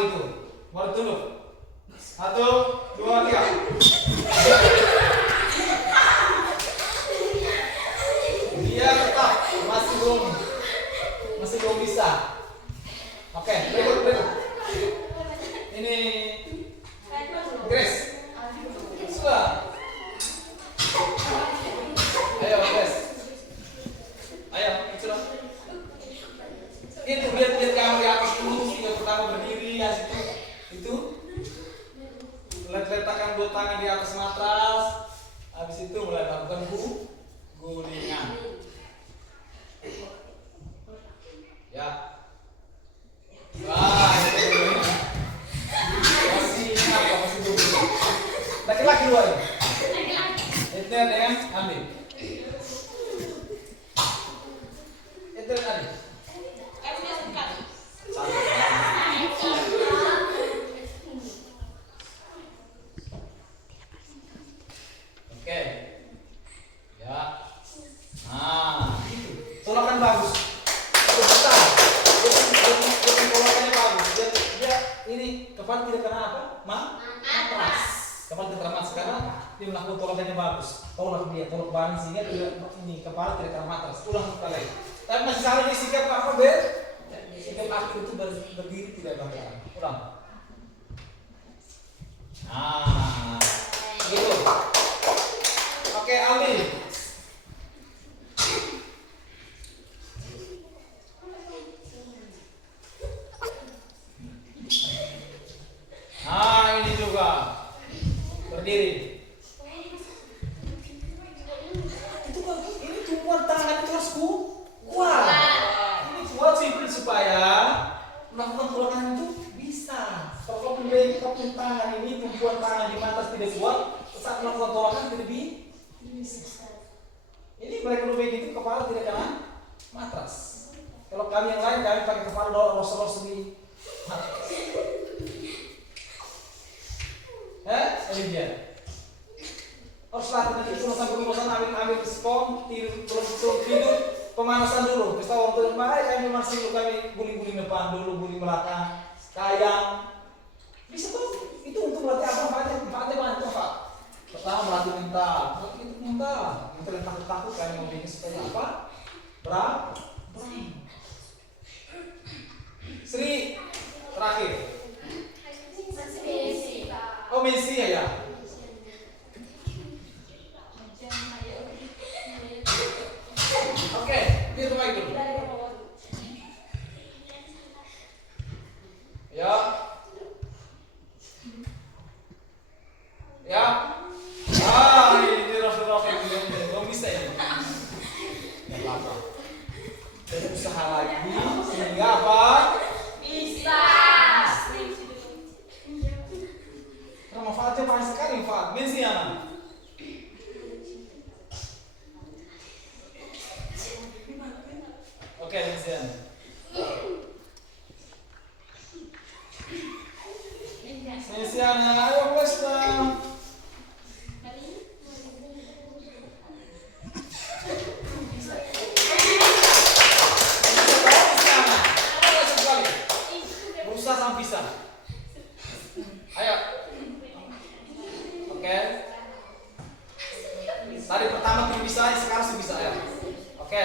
Begitu. Baru tunduk. 1, 2, 3. Dia tetap masih belum bisa. Oke, berikut. Ini Grace. Sudah. Ayo Grace. Ayo, sudah. Itu lihat kamu di atas dulu. Yang pertama berdiri ya itu. Letakkan 2 tangan di atas matras. Habis itu mulai lakukan gulingan. Ya. Wah, itu masih belum. Laki-laki 2 ini. Itu dengan ambil. Itu ambil. Oke. Ya. Nah, itu. Tolakan bagus. Ini kepala tidak kena apa? Matras. Kepala tidak kena matras karena dia melakukan tolakannya bagus. Tolak bahan sehingga tidak ini kepala tidak kena matras. Ulang sekali. Tapi masih salah ini sikap apa sikap akhir itu berdiri tidak bangga. Ulang. Nah, gitu. Oke, Aldi. Ini juga berdiri. Itu kan ini tumpuan tangan itu harus kuat. Ini buat supaya melakukan gerakan itu bisa. Kalau kau punya tangan ini tumpuan tangan di atas tidak kepala tidak kena matras. Kalau kami yang lain kami pakai kepala ros-ros di matras. Ini dia. Harus latih itu sampai ambil spon, tidur, pemanasan dulu. Kita waktu kemarin kami masih dulu kami guling-guling depan dulu, guling belakang, kayang. Bisa tuh. Itu untuk melatih apa? Manfaatnya banyak Pak. Pertama melatih mental, Mental yang takut kami mau bikin supaya apa? Berani. Sri terakhir. Oh Messi ya. Oke, biar baik dulu. Ya. Ini Rasul belum bisa ya. Enggak apa-apa. Jadi usaha lagi sehingga apa? Bisa. Manfaatnya banyak sekali manfaat. Mensiana. Oke, mensiana. Mensiana, ayo Westa. Berusaha sampai bisa. Ayo. Oke. Tadi pertama tidak bisa, sekarang sudah bisa ya. Oke.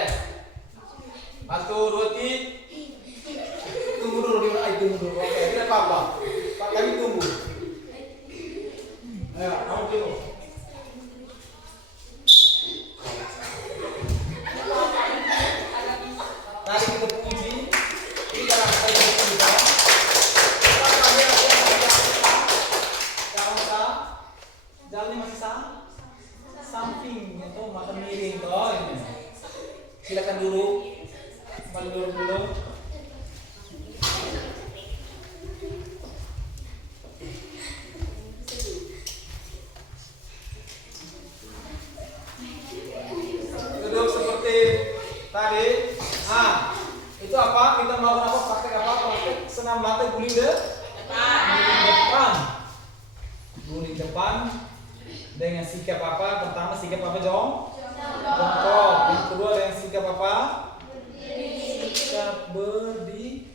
1, 2, 3. Tunggu dulu. Oke, tidak apa-apa. Pak kami tunggu. Ayo, kamu tunggu. Tadi kita puji. Ini cara saya juga. Jalannya masih samping atau makan miring toh ini. Silakan dulu. Mundur dulu. Duduk seperti tadi. Itu apa? Kita melakukan apa? Praktek apa? Praktek senam lantai guling depan. Guling depan dengan sikap apa? Pertama sikap apa jongkok. Yang kedua dengan sikap apa? Sikap berdiri.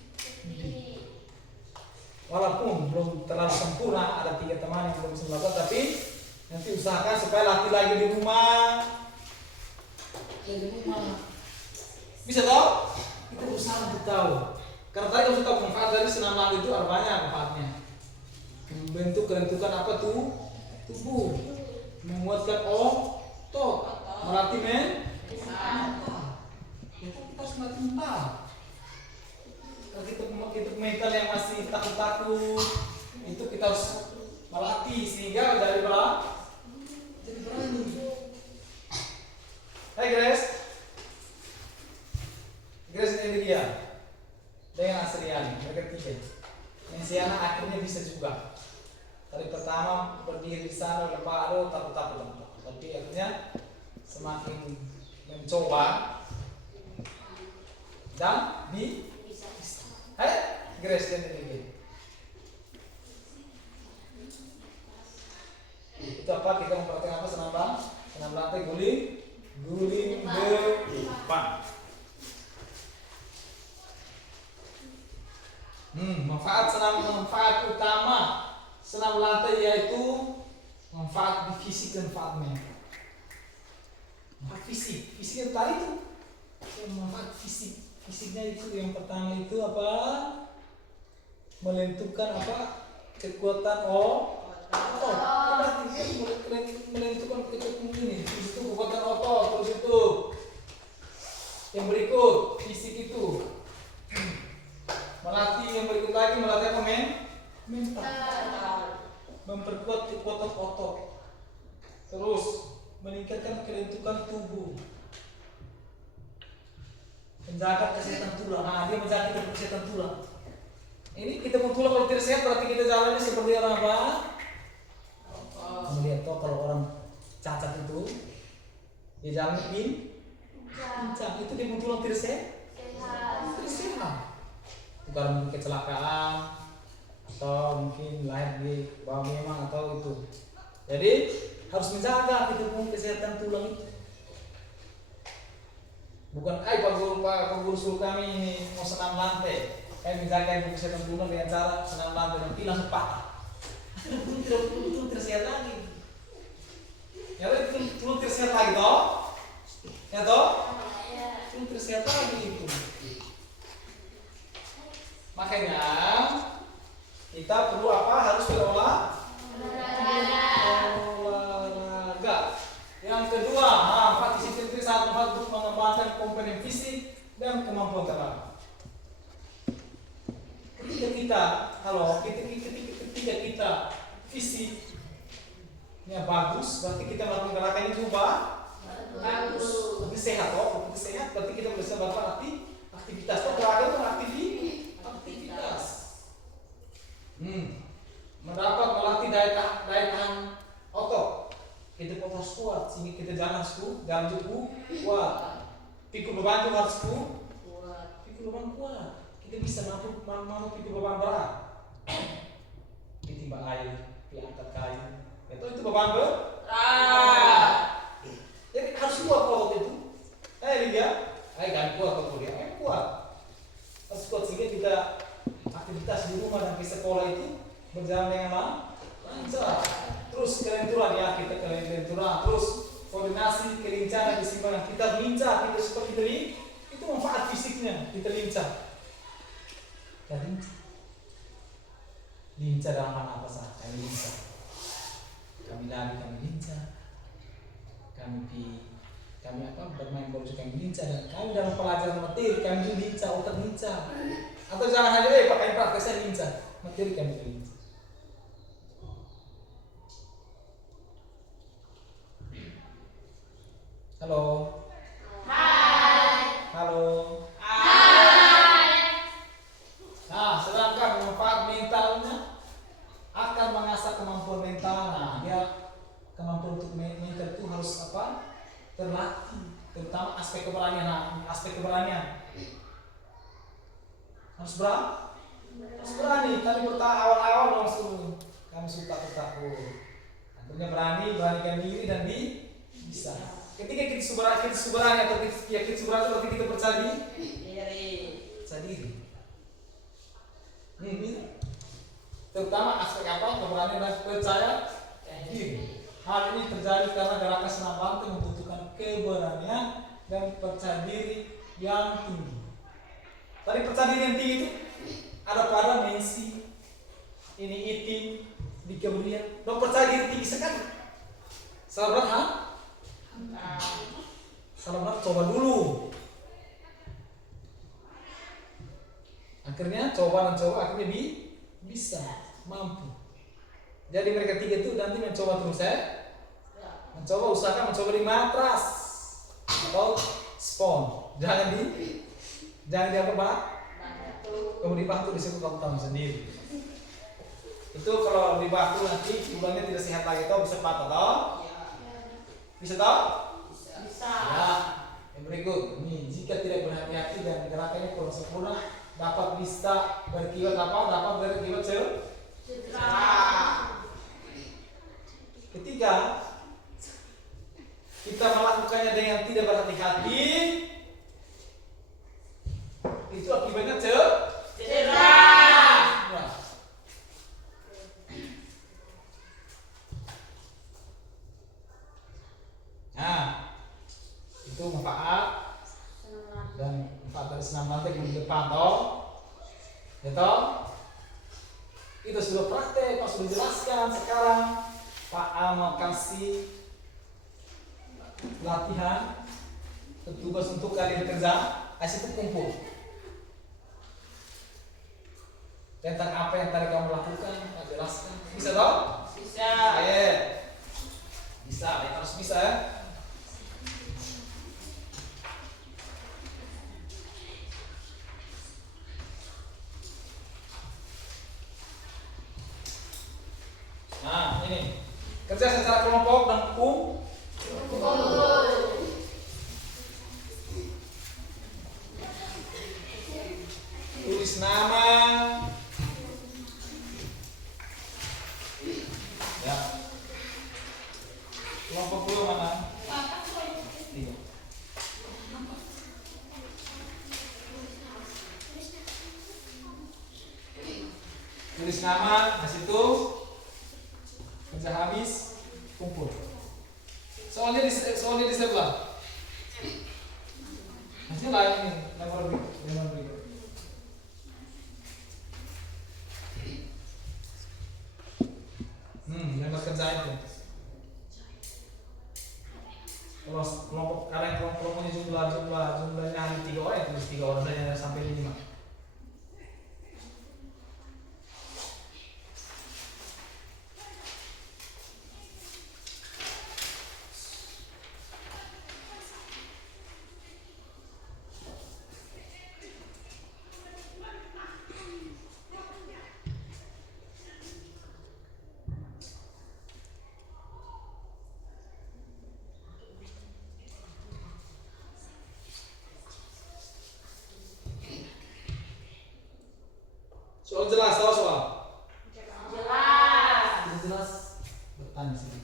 Walaupun belum terlalu sempurna, ada 3 teman yang belum bisa melakukan, tapi nanti usahakan supaya latih lagi di rumah. Bisa toh? Kita berusaha untuk tahu. Karena tadi kamu tahu manfaat dari senam lantai itu ada banyak manfaatnya. Membentuk kelentukan apa tuh? Tubuh. Menguatkan otot. Melatih mental. Kita harus melatih mental. Kalau kita mental yang masih takut-takut, itu kita harus melatih sehingga jadi berani. Hai Grace. Grace ini dia dengan Asriani, mereka 3. Mensiana akhirnya bisa juga. Tadi pertama berdiri di sana takut, tapi akhirnya semakin mencoba dan bisa. Hai Grace ini. Itu apa? Kita mempraktikkan apa? Senam lantai guling depan. Manfaat utama senam lantai yaitu manfaat di fisik dan manfaat mental. Manfaat fisik yang tadi itu manfaat fisiknya itu yang pertama itu apa? Melenturkan apa? Kekuatan otot. Melenturkan kekuatan ini. Itu kekuatan otot. Terus itu yang berikut fisik itu melatih, yang berikut lagi melatih apa mental. Memperkuat kekuatan otot. Terus meningkatkan kelentukan tubuh. Menjaga kesehatan tulang. Dia menjaga kesehatan tulang. Ini kita pun tulang kalau tidak sehat berarti kita jalannya seperti orang apa? Kamu lihat toh kalau orang cacat itu dia jalan Pincang. Itu dia tulang tidak sehat. Bukan mungkin kecelakaan atau mungkin lahir di bawah memang atau itu. Jadi harus menjaga kita punya kesehatan tulang itu. Bukan, Pak guru suruh kami ini mau senam lantai. Kami menjaga kesehatan tulang dengan cara senam lantai dan langsung patah. Tulang tidak sehat lagi. Ya, tulang tidak sehat lagi toh? Ya toh? Tulang tidak sehat lagi itu. Makanya kita perlu apa? Harus olahraga. Yang kedua, partisipatif saat untuk mengembangkan komponen fisik dan kemampuan terbang. Ketika kita fisiknya bagus, berarti kita melakukan gerakan itu bagus. Berarti sehat toh, berarti sehat. Berarti kita bisa melakukan aktivitas. Toh gerakan itu aktivitas. Mendapat melatih daya tahan otot. Kita harus kuat, sehingga kita jalan cukup kuat. Pikul beban itu harus kuat. Pikul beban kuat. Kita bisa mampu pikul beban berat. Ditimba air, diangkat kayu. Itu beban berat. Jadi harus kuat otot itu. Lihat, kan kuat otot dia, kuat. Harus kuat sehingga kita aktivitas di rumah dan di sekolah itu berjalan dengan lancar. Terus kelenturan ya, kita kelenturan. Terus koordinasi, kelincahan, keseimbangan. Kita lincah, kita seperti tadi. Itu manfaat fisiknya, kita lincah. Kita lincah. Lincah dalam hal apa saja? Kami lincah. Kami lari, kami lincah. Kami bermain bola juga kami lincah. Dan kami dalam pelajaran materi, kami juga lincah, otak lincah. Atau jangan hanya pakai prakteknya lincah. Materi kami lincah. Halo. Hai. Halo. Hai. Nah, sedangkan manfaat mentalnya akan mengasah kemampuan mental. Nah, dia kemampuan untuk mental itu harus apa? Terlatih, terutama aspek keberanian. Nah, aspek keberanian harus berani. Kami awal-awal langsung kami suka takut. Akhirnya beranikan diri dan bisa. Ketika kita berani atau kita berarti kita percaya diri. Terutama aspek apa? Keberanian dan percaya diri. Hal ini terjadi karena gerakan senam lantai membutuhkan keberanian dan percaya diri yang tinggi. Tadi percaya diri yang tinggi itu ada pada Messi, ini Itin, di kemudian. Dong percaya diri tinggi sekali. Sahabat, Salah coba dulu. Akhirnya akhirnya bisa mampu. Jadi mereka tiga itu nanti mencoba terus usahakan mencoba di matras atau spon. Jangan di apa Kalau di batu disebut kamu tahu sendiri. Itu kalau di batu nanti tulangnya tidak sehat lagi, bisa patah toh? Bisa toh? Bisa. Ya. Yang berikut, ini jika tidak berhati-hati dan gerakannya kurang sempurna, dapat berkibat cedera. Ketika kita melakukannya dengan tidak berhati-hati, itu akibatnya cedera. Nah, itu manfaat dari senam lantai di depan toh. Itu sudah praktek, Pak sudah jelaskan. Sekarang Pak mau kasih latihan tugas untuk kalian bekerja. Kasih kumpul tentang apa yang tadi kamu lakukan, Pak jelaskan. Bisa toh? Bisa. Bisa, harus bisa ya. Nah, ini kerja secara kelompok dan kumpul. Tulis nama. Ya. Kelompok dua mana? Tiga. Tulis nama, di situ kerja habis, kumpul. Soalnya di sebelah. Masih lain ini, lembar berikut. Lembar kerja itu. Kalau kelompok kalian kelompoknya jumlahnya hanya 3 orang, tulis 3 orang saja sampai 5. Soal jelas, tahu soal? Jelas. Tidak jelas, bertanya sih.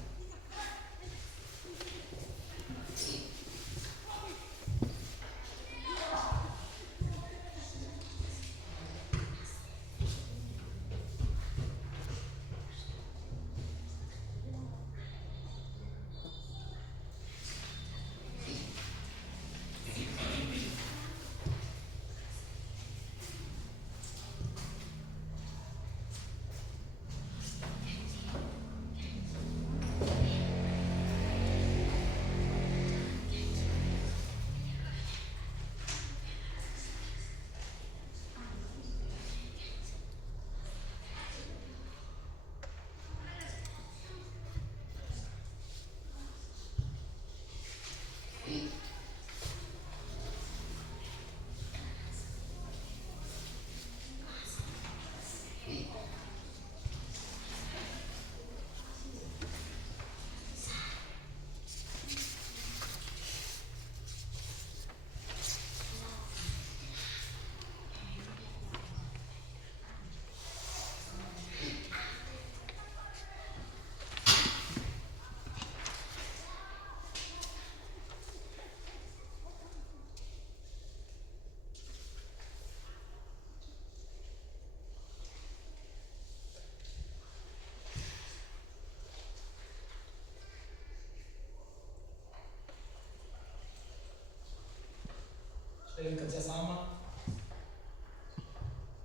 Ini kerjasama.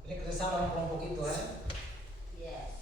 Ini kerjasama dalam kelompok itu ya. Yes.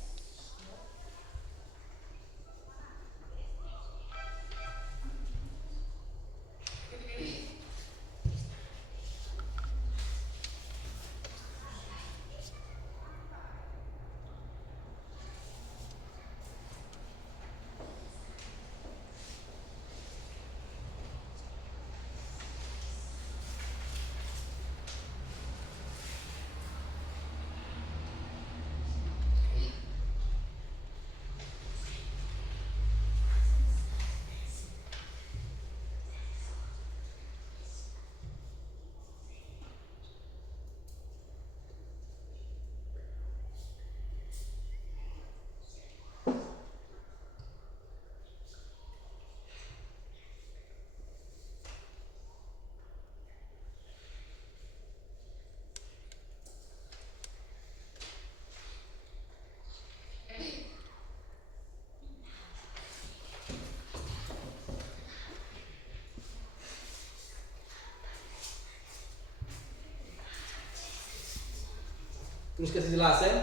Terus kasih jelas ya.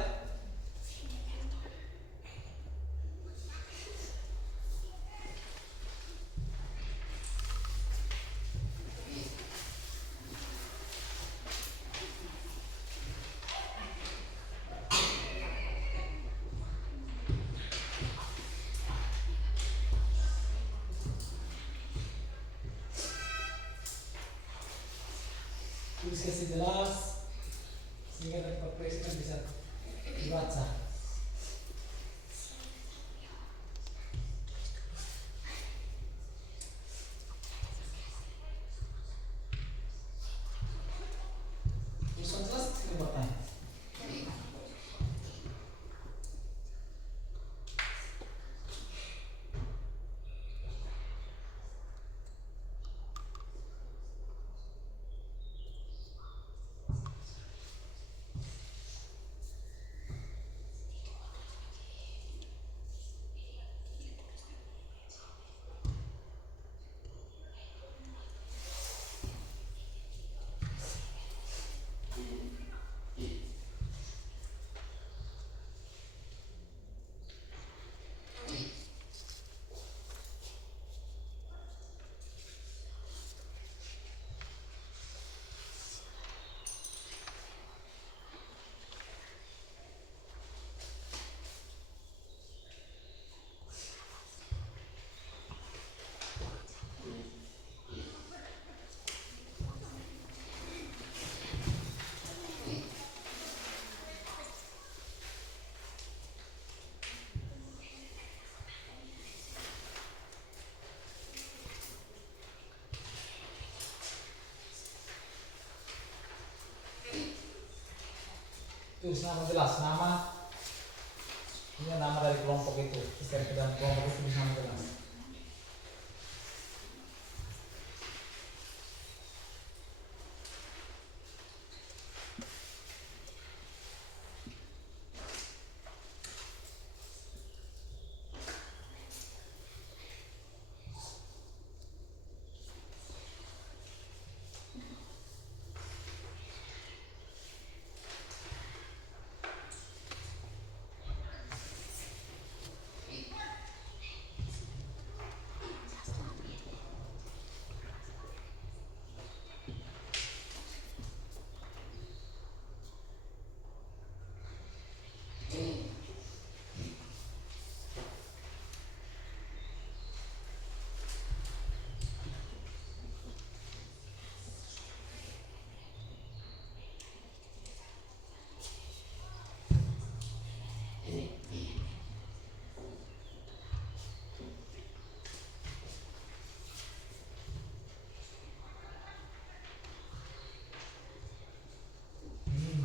Terus kasih jelas sehingga dapat presiden bisa dibaca. Tulisan jelas tidak bertanya. Tulis nama jelas, nama ini nama dari kelompok itu. Dari dalam kelompok itu tulis nama jelas.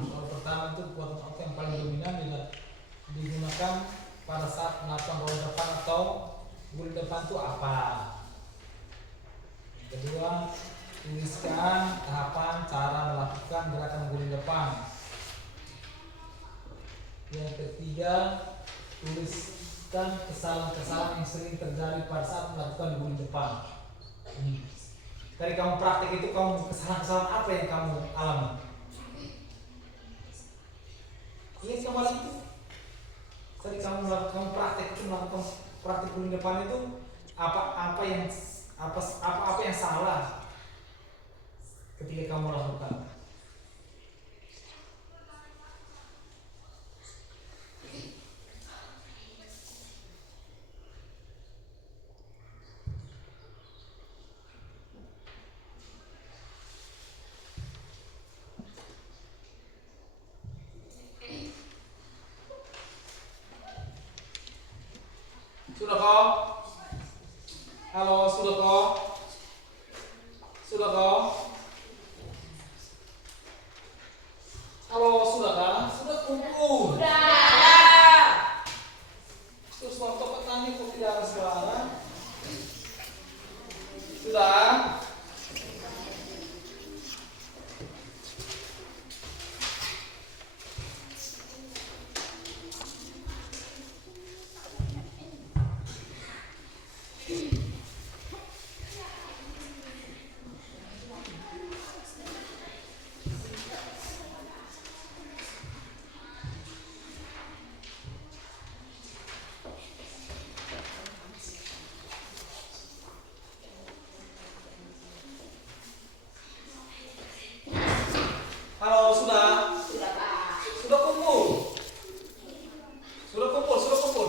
Pertama itu kekuatan otot yang paling dominan digunakan pada saat melakukan roda depan atau guling depan itu apa? Yang kedua, tuliskan tahapan cara melakukan gerakan guling depan. Yang ketiga, tuliskan kesalahan-kesalahan yang sering terjadi pada saat melakukan guling depan. Dari kamu praktek itu, kamu kesalahan-kesalahan apa yang kamu alami? Ingat kembali itu. Tadi kamu praktek itu, melakukan praktek guling depan itu apa yang salah ketika kamu lakukan. Sudah kok? Halo, sudah kok? Sudah kok? Halo, sudah kah? Sudah kumpul? Sudah. Terus waktu petani kok tidak ada suara? Sudah? Halo, sudah? Sudah, Pak. Sudah kumpul? Sudah kumpul, sudah kumpul.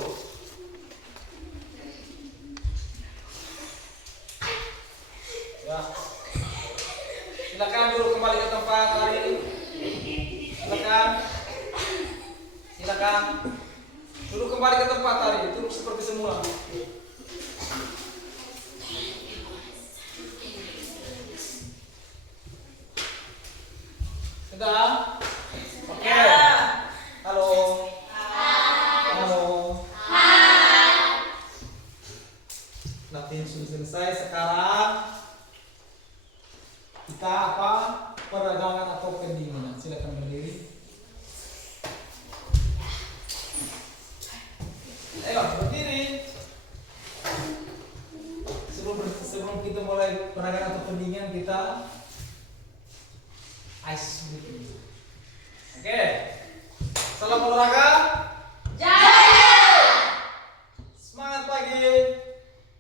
Ya. Silakan duduk kembali ke tempat hari. Silakan. Silakan. Duduk kembali ke tempat hari. Duduk seperti semula. Sudah? Oke. Halo. Halo. Latihan sudah selesai. Sekarang kita apa? Peragangan atau pendinginan. Silakan berdiri. Ayo berdiri. Sebelum kita mulai peragangan atau pendinginan, kita ice breathing. Oke. Salam olahraga. Jaya. Semangat pagi.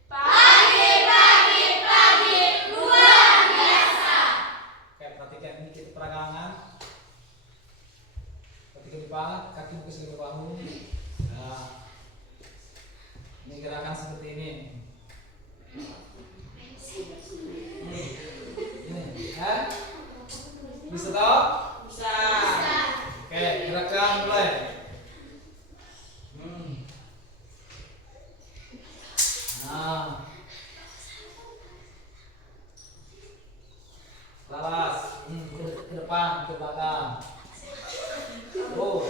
Pagi, pagi, pagi, luar biasa. Oke, perhatikan ini kita peragangan. Ketika dipahat, kaki buka seluruh bahu. Nah, ini gerakan seperti ini. Ini, ya? Bisa toh? Bisa. Oke, gerakan mulai. Nah, lalas, ke depan, ke belakang. Oh,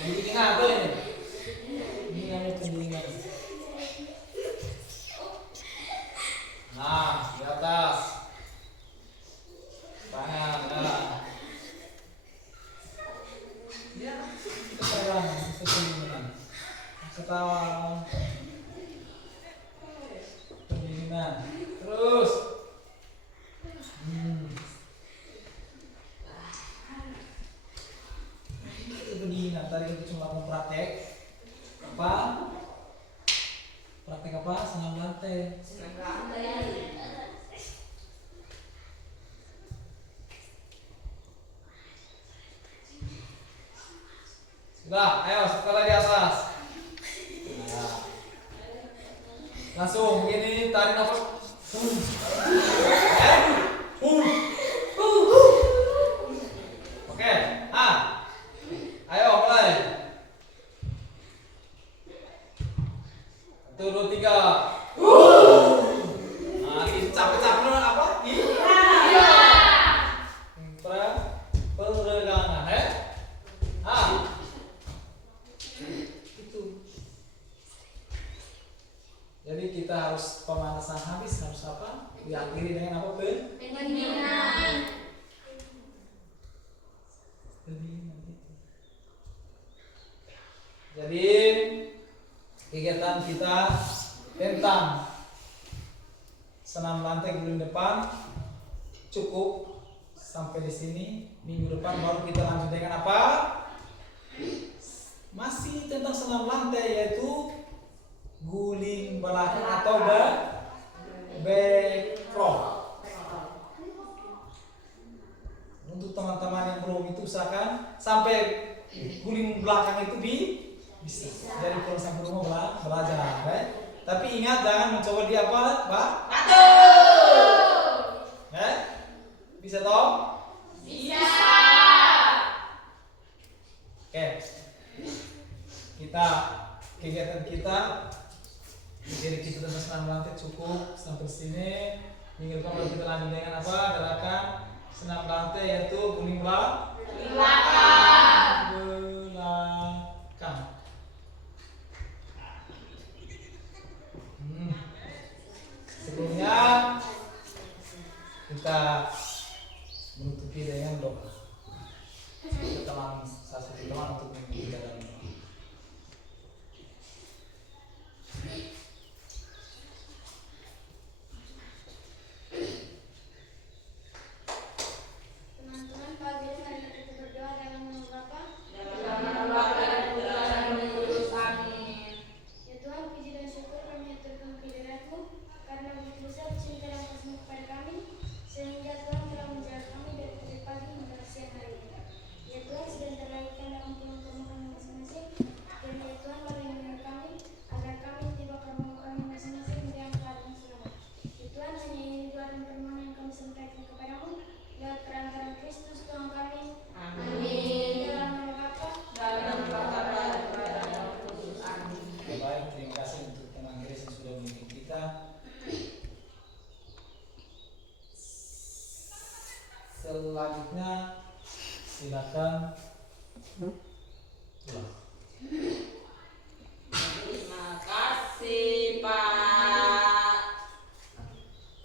pendinginan apa ini? Ini namanya pendinginan. Nah, di atas. Tangan, nah. Ya, sekarang itu pendinginan. Ketawa. Pendinginan. Terus. Itu pendinginan. Tadi itu cuma mau praktek. Apa? Praktek apa? Senam lantai. Sudah, ayo setelah di atas. Nah. Langsung begini tarik nafas. Oke, ayo mulai. 1, 2, 3. Nah, capek-capek dulu apa? Peregangan, itu. Jadi kita harus pemanasan habis, harus apa? Diakhiri dengan apa, Pendinginan. Jadi kegiatan kita tentang senam lantai bulan depan cukup sampai di sini. Minggu depan baru kita lanjut dengan apa? Masih tentang senam lantai, yaitu guling belakang atau back roll. Untuk teman-teman yang belum itu usahakan sampai guling belakang itu bisa. Jadi kalau sampai rumah belajar, tapi ingat jangan mencoba di apa, Pak? Bisa toh? Bisa. Oke. Kegiatan kita jadi kita tentang senam lantai cukup sampai sini. Minggu depan baru kita lanjut dengan apa? Gerakan senam lantai, yaitu guling belakang. Sebelumnya kita menutupi dengan doa. Satu teman untuk mengikuti dalam doa. Teman-teman, pagi ini mari kita berdoa dalam nama Bapa. Ya Tuhan, puji dan syukur kami aturkan kehadirat-Mu, karena begitu besar cinta dan kasih-Mu kepada kami, sehingga Tuhan telah menjaga kami dari pagi hingga siang hari ini. Ya Tuhan, sudah terlahirkan dalam tulang kami masing-masing, dan ya Tuhan melindungi kami agar kami tiba ke rumah kami masing-masing dengan keadaan selamat. Ya Tuhan, hanya ini doa dan permohonan yang kami sampaikan kepadamu lewat perantaraan Kristus Tuhan kami. Amin. Dalam nama Bapa. Baik, terima kasih untuk teman Grace yang sudah memimpin kita. Selanjutnya silakan pulang.